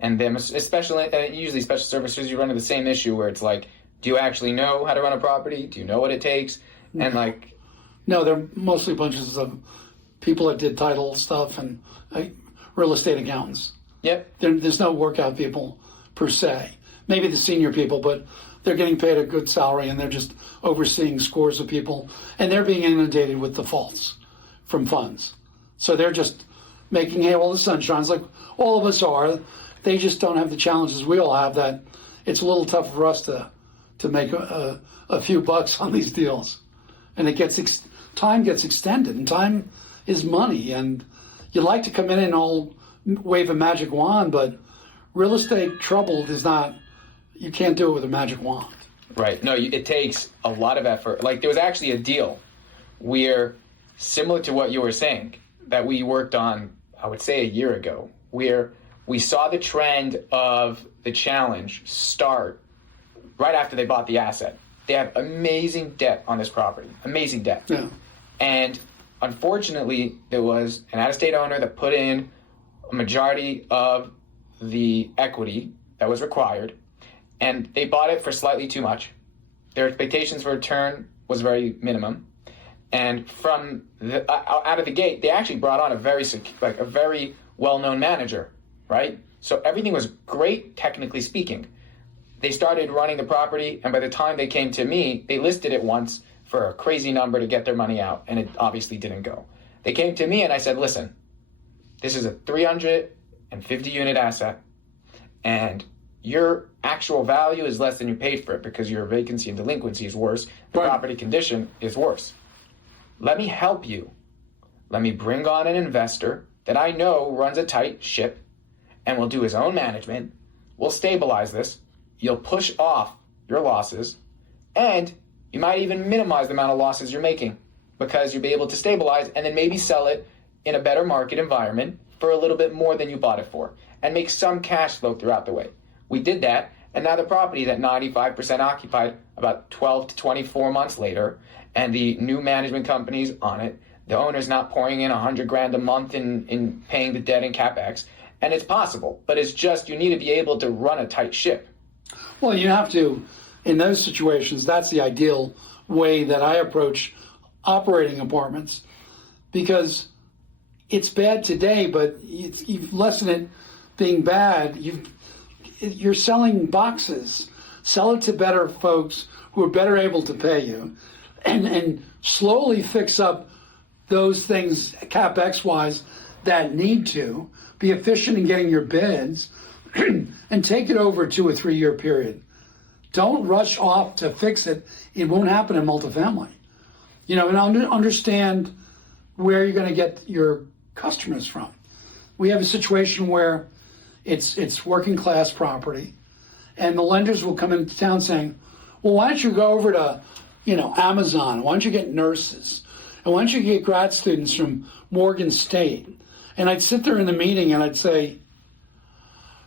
And then especially, usually special services, you run into the same issue where it's like, do you actually know how to run a property? Do you know what it takes? And like... No, they're mostly bunches of people that did title stuff and real estate accountants. Yep. There's no workout people per se. Maybe the senior people, but they're getting paid a good salary and they're just overseeing scores of people. And they're being inundated with defaults from funds. So they're just making hay while the sun shines, like all of us are. They just don't have the challenges we all have, that it's a little tough for us to make a few bucks on these deals. And time gets extended, and time is money. And you like to come in and all wave a magic wand, but real estate trouble is not, you can't do it with a magic wand. Right. No, it takes a lot of effort. Like, there was actually a deal where, similar to what you were saying, that we worked on, I would say a year ago, where we saw the trend of the challenge start right after they bought the asset. They have amazing debt on this property, amazing debt. Yeah. And unfortunately, there was an out-of-state owner that put in a majority of the equity that was required, and they bought it for slightly too much. Their expectations for return was very minimum. And from out of the gate, they actually brought on a very well-known manager, right? So everything was great, technically speaking. They started running the property, and by the time they came to me, they listed it once for a crazy number to get their money out, and it obviously didn't go. They came to me, and I said, listen, this is a 350-unit asset, and your actual value is less than you paid for it because your vacancy and delinquency is worse. The property condition is worse. Let me help you. Let me bring on an investor that I know runs a tight ship and will do his own management. We'll stabilize this. You'll push off your losses, and you might even minimize the amount of losses you're making because you'll be able to stabilize and then maybe sell it in a better market environment for a little bit more than you bought it for and make some cash flow throughout the way. We did that, and now the property is at 95% occupied about 12 to 24 months later, and the new management company's on it. The owner's not pouring in $100,000 a month in paying the debt and CapEx, and it's possible, but it's just you need to be able to run a tight ship. Well, you have to, in those situations, that's the ideal way that I approach operating apartments, because it's bad today, but you've lessened it being bad. You're selling boxes. Sell it to better folks who are better able to pay you, and slowly fix up those things CapEx-wise that need to be efficient in getting your bids and take it over a 2 or 3 year period. Don't rush off to fix it. It won't happen in multifamily. And understand where you're going to get your customers from. We have a situation where it's working class property, and the lenders will come into town saying, well, why don't you go over to, Amazon? Why don't you get nurses? And why don't you get grad students from Morgan State? And I'd sit there in the meeting and I'd say,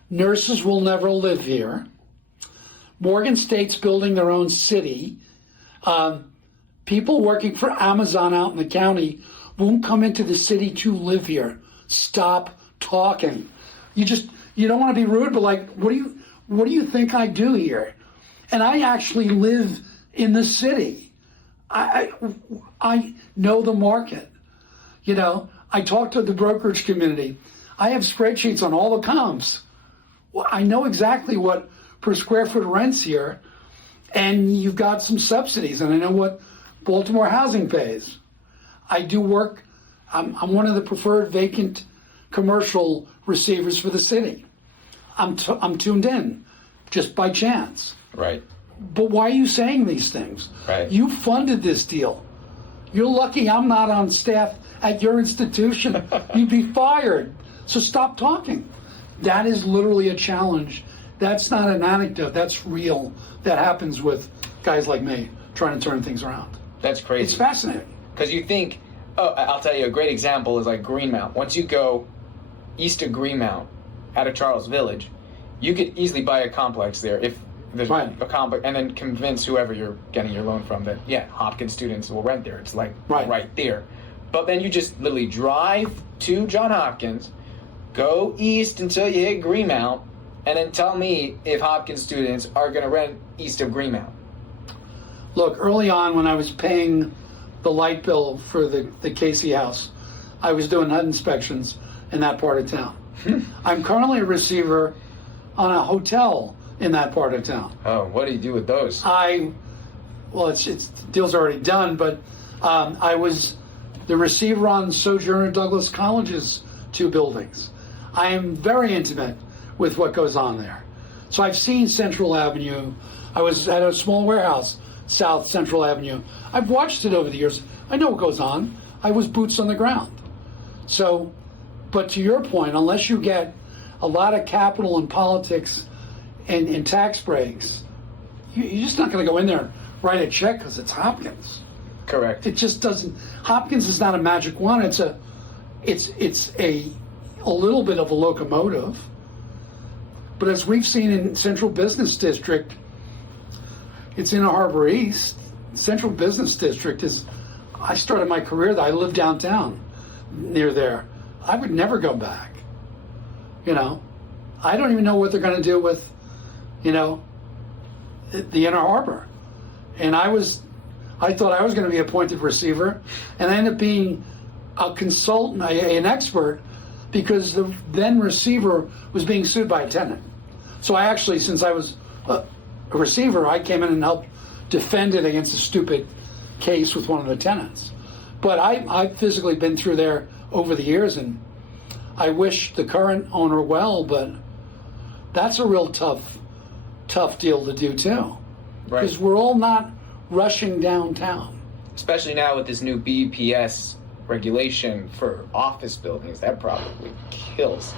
nurses will never live here. Morgan State's building their own city. People working for Amazon out in the county won't come into the city to live here. Stop talking. You don't want to be rude, but what do you think I do here? And I actually live in the city. I know the market. I talk to the brokerage community. I have spreadsheets on all the comps. well, I know exactly what per square foot rents here, and you've got some subsidies, and I know what Baltimore housing pays. I do work, I'm one of the preferred vacant commercial receivers for the city. I'm tuned in, just by chance. Right. But why are you saying these things? Right. You funded this deal. You're lucky I'm not on staff at your institution. You'd be fired. So stop talking. That is literally a challenge. That's not an anecdote. That's real. That happens with guys like me trying to turn things around. That's crazy. It's fascinating. Because you think, I'll tell you a great example is like Greenmount. Once you go east of Greenmount, out of Charles Village, you could easily buy a complex there if there's Right. a complex, and then convince whoever you're getting your loan from that, yeah, Hopkins students will rent there. It's like right there. But then you just literally drive to John Hopkins, go east until you hit Greenmount, and then tell me if Hopkins students are going to rent east of Greenmount. Look, early on when I was paying the light bill for the Casey house, I was doing HUD inspections in that part of town. I'm currently a receiver on a hotel in that part of town. Oh, what do you do with those? It's deal's already done, but I was the receiver on Sojourner Douglas College's 2 buildings. I am very intimate with what goes on there. So I've seen Central Avenue. I was at a small warehouse, South Central Avenue. I've watched it over the years. I know what goes on. I was boots on the ground. So, but to your point, unless you get a lot of capital in politics and tax breaks, you're just not going to go in there and write a check because it's Hopkins. Correct. It just doesn't. Hopkins is not a magic wand. It's a little bit of a locomotive. But as we've seen in Central Business District, it's in Harbor East. Central Business District is. I started my career there. I live downtown, near there. I would never go back. You know, I don't even know what they're going to do with, you know, the Inner Harbor. And I thought I was going to be appointed receiver, and I ended up being a consultant, an expert, because the then receiver was being sued by a tenant. So I actually, since I was a receiver, I came in and helped defend it against a stupid case with one of the tenants. But I've physically been through there over the years, and I wish the current owner well, but that's a real tough deal to do too. Right. Because we're all not rushing downtown. Especially now with this new BPS regulation for office buildings, that probably kills.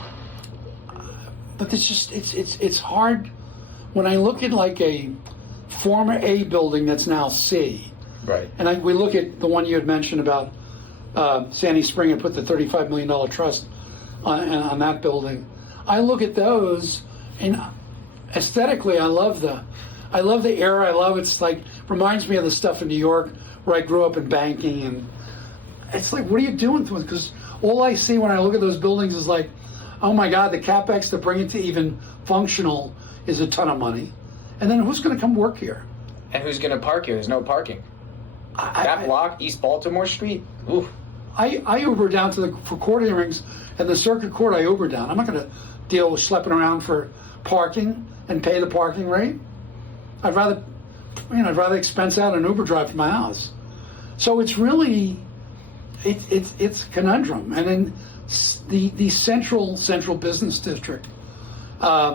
But it's hard when I look at like a former A building that's now C. Right. And we look at the one you had mentioned about Sandy Spring and put the $35 million trust on that building. I look at those, and aesthetically, I love the era. I love it's like reminds me of the stuff in New York where I grew up in banking, and it's like, what are you doing to it? Because all I see when I look at those buildings is like, oh my God, the capex to bring it to even functional is a ton of money, and then who's going to come work here? And who's going to park here? There's no parking. That block, East Baltimore Street. Ooh. I Uber down for court hearings, and the circuit court I Uber down. I'm not going to deal with schlepping around for parking and pay the parking rate. I'd rather expense out an Uber drive to my house. So it's really, it's a conundrum. And in the central business district, my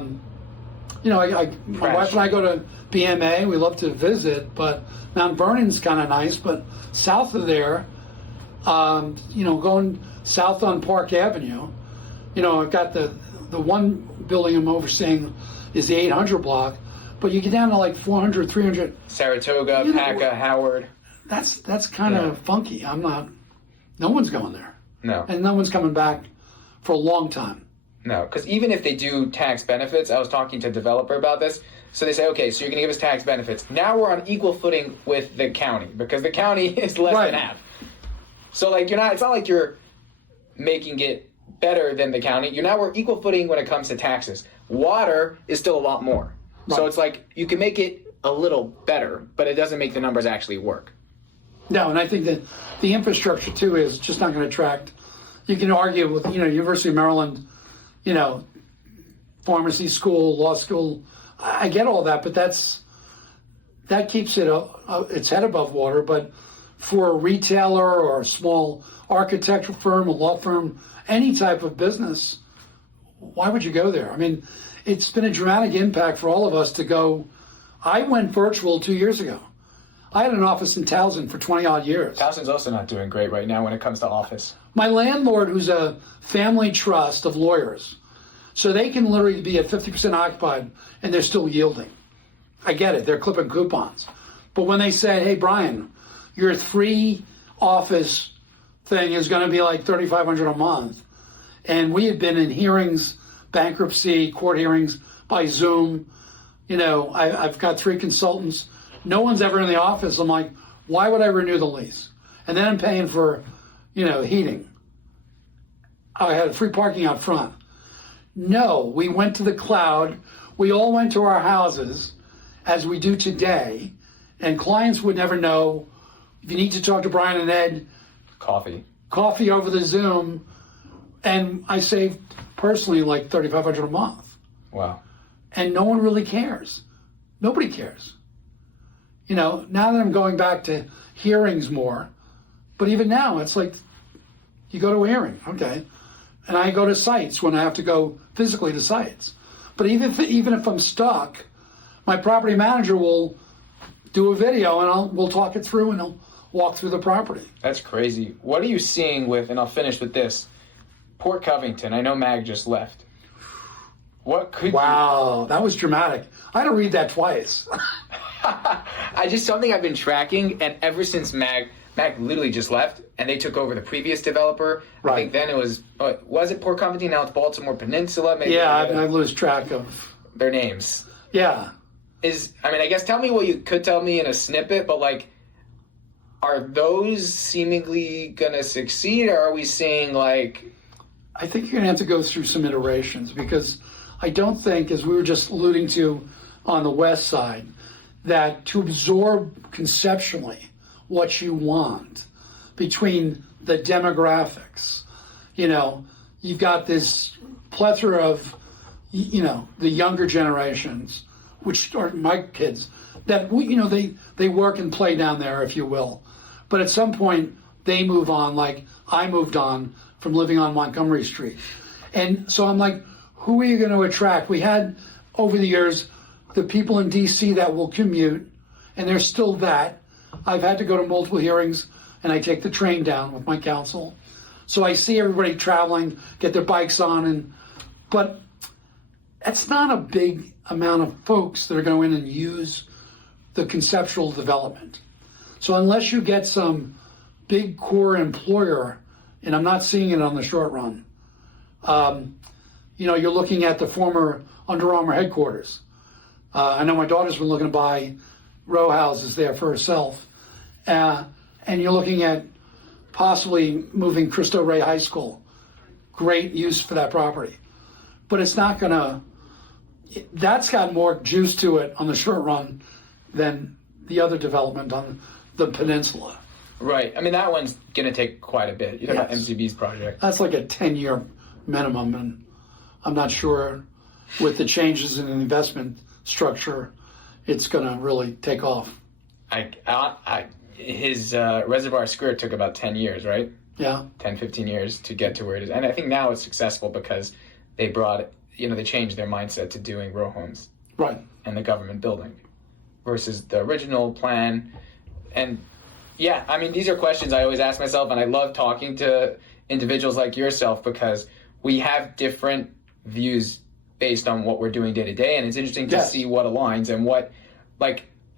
wife and I go to BMA. We love to visit, but Mount Vernon's kind of nice. But south of there, going south on Park Avenue, I've got the one building I'm overseeing is the 800 block, but you get down to like 400, 300. Saratoga, Paca, Howard. That's kind of funky. No one's going there. No. And no one's coming back for a long time. No, because even if they do tax benefits, I was talking to a developer about this. So they say, okay, so you're going to give us tax benefits. Now we're on equal footing with the county because the county is less than half. So like it's not like you're making it better than the county. We're equal footing when it comes to taxes. Water is still a lot more. Right. So it's like you can make it a little better, but it doesn't make the numbers actually work. No, and I think that the infrastructure too is just not going to attract. You can argue with University of Maryland, the pharmacy school, law school. I get all that, but that keeps it its head above water. But for a retailer or a small architectural firm, a law firm, any type of business, why would you go there? I mean, it's been a dramatic impact for all of us to go. I went virtual 2 years ago. I had an office in Towson for 20 odd years. Towson's also not doing great right now when it comes to office. My landlord, who's a family trust of lawyers, so they can literally be at 50% occupied and they're still yielding. I get it, they're clipping coupons. But when they say, hey, Brian, your 3 office thing is going to be like $3,500 a month, and we had been in hearings, bankruptcy, court hearings by Zoom. I've got 3 consultants. No one's ever in the office. I'm like, why would I renew the lease? And then I'm paying for, heating. I had free parking out front. No, we went to the cloud. We all went to our houses, as we do today, and clients would never know. If you need to talk to Brian and Ed, coffee over the Zoom, and I saved personally like $3,500 a month. Wow. And no one really cares. Nobody cares. Now that I'm going back to hearings more, but even now it's like you go to a hearing, okay, and I go to sites when I have to go physically to sites. But even if I'm stuck, my property manager will do a video and we'll talk it through and he'll walk through the property. That's crazy. What are you seeing with, and I'll finish with this, Port Covington? I know Mag just left. What could Wow, that was dramatic. I had to read that twice. Something I've been tracking, and ever since Mag literally just left, and they took over the previous developer. Right. I think then it was it Port Covington? Now it's Baltimore Peninsula. Maybe. Yeah, I lose track of their names. Yeah. I guess tell me what you could tell me in a snippet, but are those seemingly gonna succeed, or are we seeing I think you're gonna have to go through some iterations, because I don't think, as we were just alluding to on the west side, that to absorb conceptually what you want between the demographics, you've got this plethora of, the younger generations, which are my kids, that they work and play down there, if you will. But at some point they move on, like I moved on from living on Montgomery Street. And so I'm like, who are you going to attract? We had, over the years, the people in DC that will commute, and there's still that. I've had to go to multiple hearings, and I take the train down with my counsel. So I see everybody traveling, get their bikes on, but that's not a big amount of folks that are going to go in and use the conceptual development. So unless you get some big core employer, and I'm not seeing it on the short run, you're looking at the former Under Armour headquarters. I know my daughter's been looking to buy row houses there for herself. And you're looking at possibly moving Cristo Rey High School. Great use for that property. But it's not that's got more juice to it on the short run than the other development on the peninsula. Right. That one's going to take quite a bit. You're talking about MCB's project. That's like a 10-year minimum, and I'm not sure with the changes in the investment structure, it's going to really take off. His Reservoir Square took about 10 years, right? Yeah. 10, 15 years to get to where it is. And I think now it's successful because they they changed their mindset to doing row homes. Right. And the government building versus the original plan. And these are questions I always ask myself, and I love talking to individuals like yourself because we have different views based on what we're doing day to day, and it's interesting to see what aligns and what,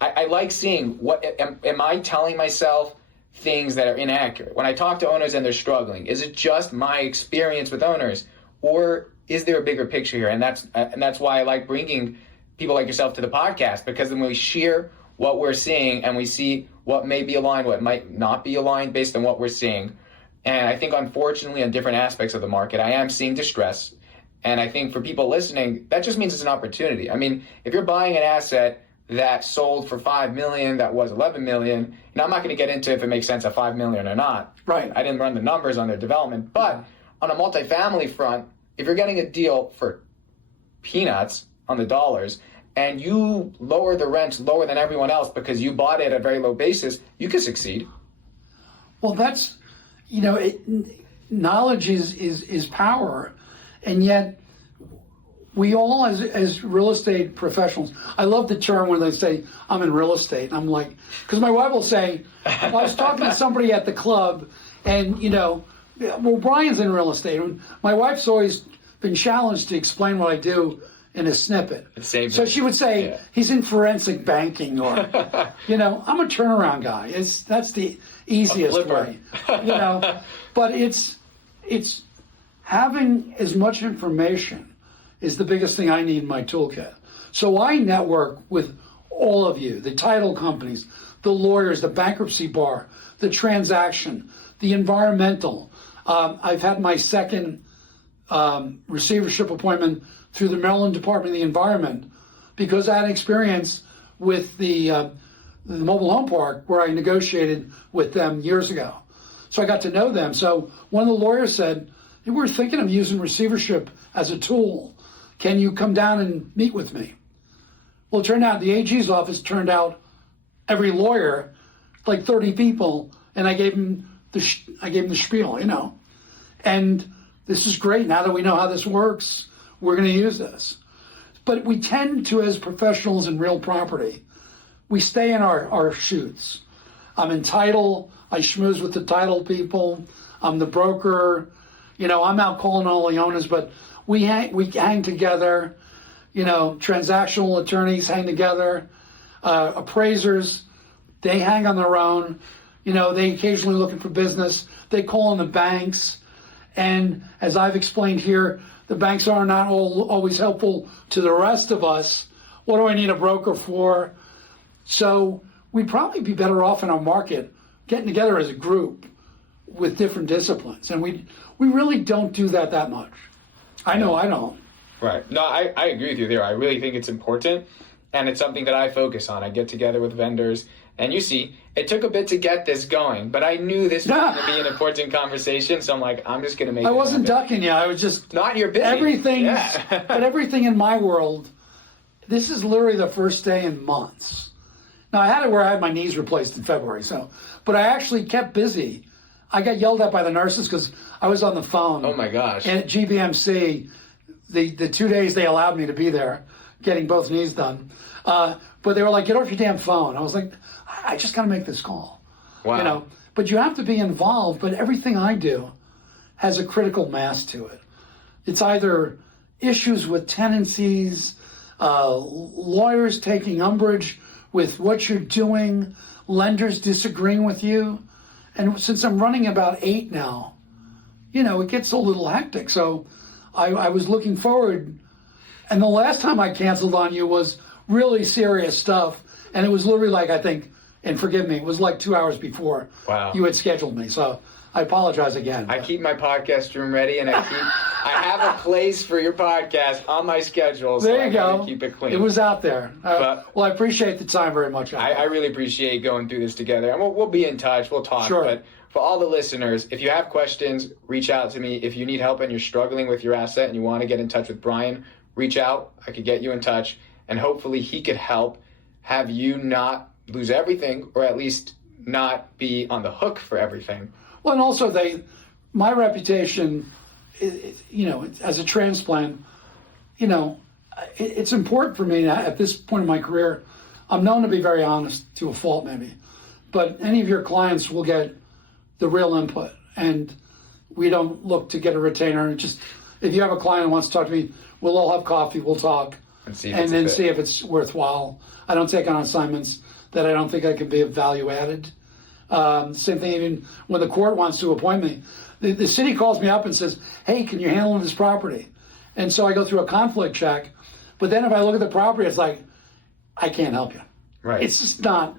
I like seeing what, am I telling myself things that are inaccurate? When I talk to owners and they're struggling, is it just my experience with owners, or is there a bigger picture here? And that's why I like bringing people like yourself to the podcast, because then we share what we're seeing and we see what may be aligned, what might not be aligned based on what we're seeing. And I think, unfortunately, on different aspects of the market, I am seeing distress. And I think for people listening, that just means it's an opportunity. If you're buying an asset that sold for $5 million, that was $11 million, I'm not going to get into if it makes sense at $5 million or not. Right. I didn't run the numbers on their development. But on a multifamily front, if you're getting a deal for peanuts on the dollars, and you lower the rent lower than everyone else because you bought it at a very low basis, you can succeed. Well, that's, knowledge is power, and yet we all, as real estate professionals, I love the term when they say, I'm in real estate. I'm like, because my wife will say, I was talking to somebody at the club, and, well, Brian's in real estate. And my wife's always been challenged to explain what I do in a snippet. So she would say, he's in forensic banking, or, I'm a turnaround guy. That's the easiest way, But it's having as much information is the biggest thing I need in my toolkit. So I network with all of you, the title companies, the lawyers, the bankruptcy bar, the transaction, the environmental. I've had my second receivership appointment through the Maryland Department of the Environment because I had experience with the mobile home park where I negotiated with them years ago. So I got to know them. So one of the lawyers said, hey, we're thinking of using receivership as a tool. Can you come down and meet with me? Well, it turned out the AG's office turned out every lawyer, like 30 people, and I gave him the spiel, And this is great. Now that we know how this works, we're going to use this. But we tend to, as professionals in real property, we stay in our shoots. I'm in title. I schmooze with the title people. I'm the broker. I'm out calling all the owners, but we hang together. Transactional attorneys hang together. Appraisers, they hang on their own. They occasionally looking for business. They call on the banks. And as I've explained here, the banks are not always helpful to the rest of us. What do I need a broker for? So we'd probably be better off in our market getting together as a group with different disciplines. And we really don't do that much. I know I don't. Right. No, I agree with you there. I really think it's important, and it's something that I focus on. I get together with vendors, and you see, it took a bit to get this going, but I knew this was going to be an important conversation, so I'm like, I'm just going to make it I wasn't happen. ducking you. I was just... Not your busy. Everything, yeah. But everything in my world, this is literally the first day in months. Now, I had it where I had my knees replaced in February, but I actually kept busy. I got yelled at by the nurses because I was on the phone. Oh, my gosh. And at GBMC, the 2 days they allowed me to be there, getting both knees done. But they were like, get off your damn phone. I was like, I just got to make this call. Wow. But you have to be involved. But everything I do has a critical mass to it. It's either issues with tenancies, lawyers taking umbrage with what you're doing, lenders disagreeing with you. And since I'm running about 8 now, it gets a little hectic. So I was looking forward. And the last time I canceled on you was really serious stuff. And it was literally like, I think, and forgive me, it was like 2 hours before you had scheduled me. So I apologize again. I keep my podcast room ready, and I have a place for your podcast on my schedule. So there you go. Keep it clean. It was out there. Well, I appreciate the time very much. I really appreciate going through this together. And we'll be in touch. We'll talk. Sure. But for all the listeners, if you have questions, reach out to me. If you need help and you're struggling with your asset and you want to get in touch with Brian, reach out. I could get you in touch. And hopefully he could help have you not lose everything, or at least not be on the hook for everything. Well, and also my reputation, as a transplant, it's important for me at this point in my career. I'm known to be very honest to a fault, maybe, but any of your clients will get the real input, and we don't look to get a retainer. Just if you have a client who wants to talk to me, we'll all have coffee, we'll talk, and see if it's worthwhile. I don't take on assignments that I don't think I can be of value added. Same thing even when the court wants to appoint me. The city calls me up and says, hey, can you handle this property? And so I go through a conflict check. But then if I look at the property, it's like, I can't help you. Right. It's just not.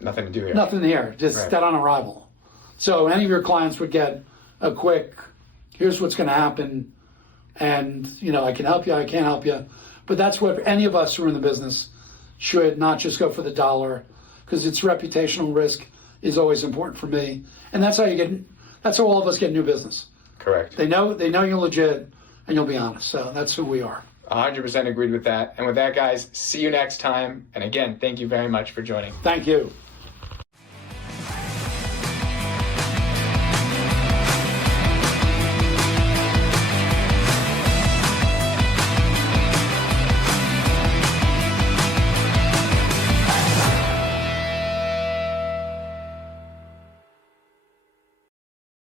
Nothing to do here. Nothing here. Just dead on arrival. So any of your clients would get a quick, here's what's going to happen. And, I can help you, I can't help you. But that's what any of us who are in the business should not just go for the dollar, because its reputational risk is always important for me. And that's how all of us get new business. Correct. They know you're legit and you'll be honest. So that's who we are. 100% agreed with that. And with that, guys, see you next time. And again, thank you very much for joining. Thank you.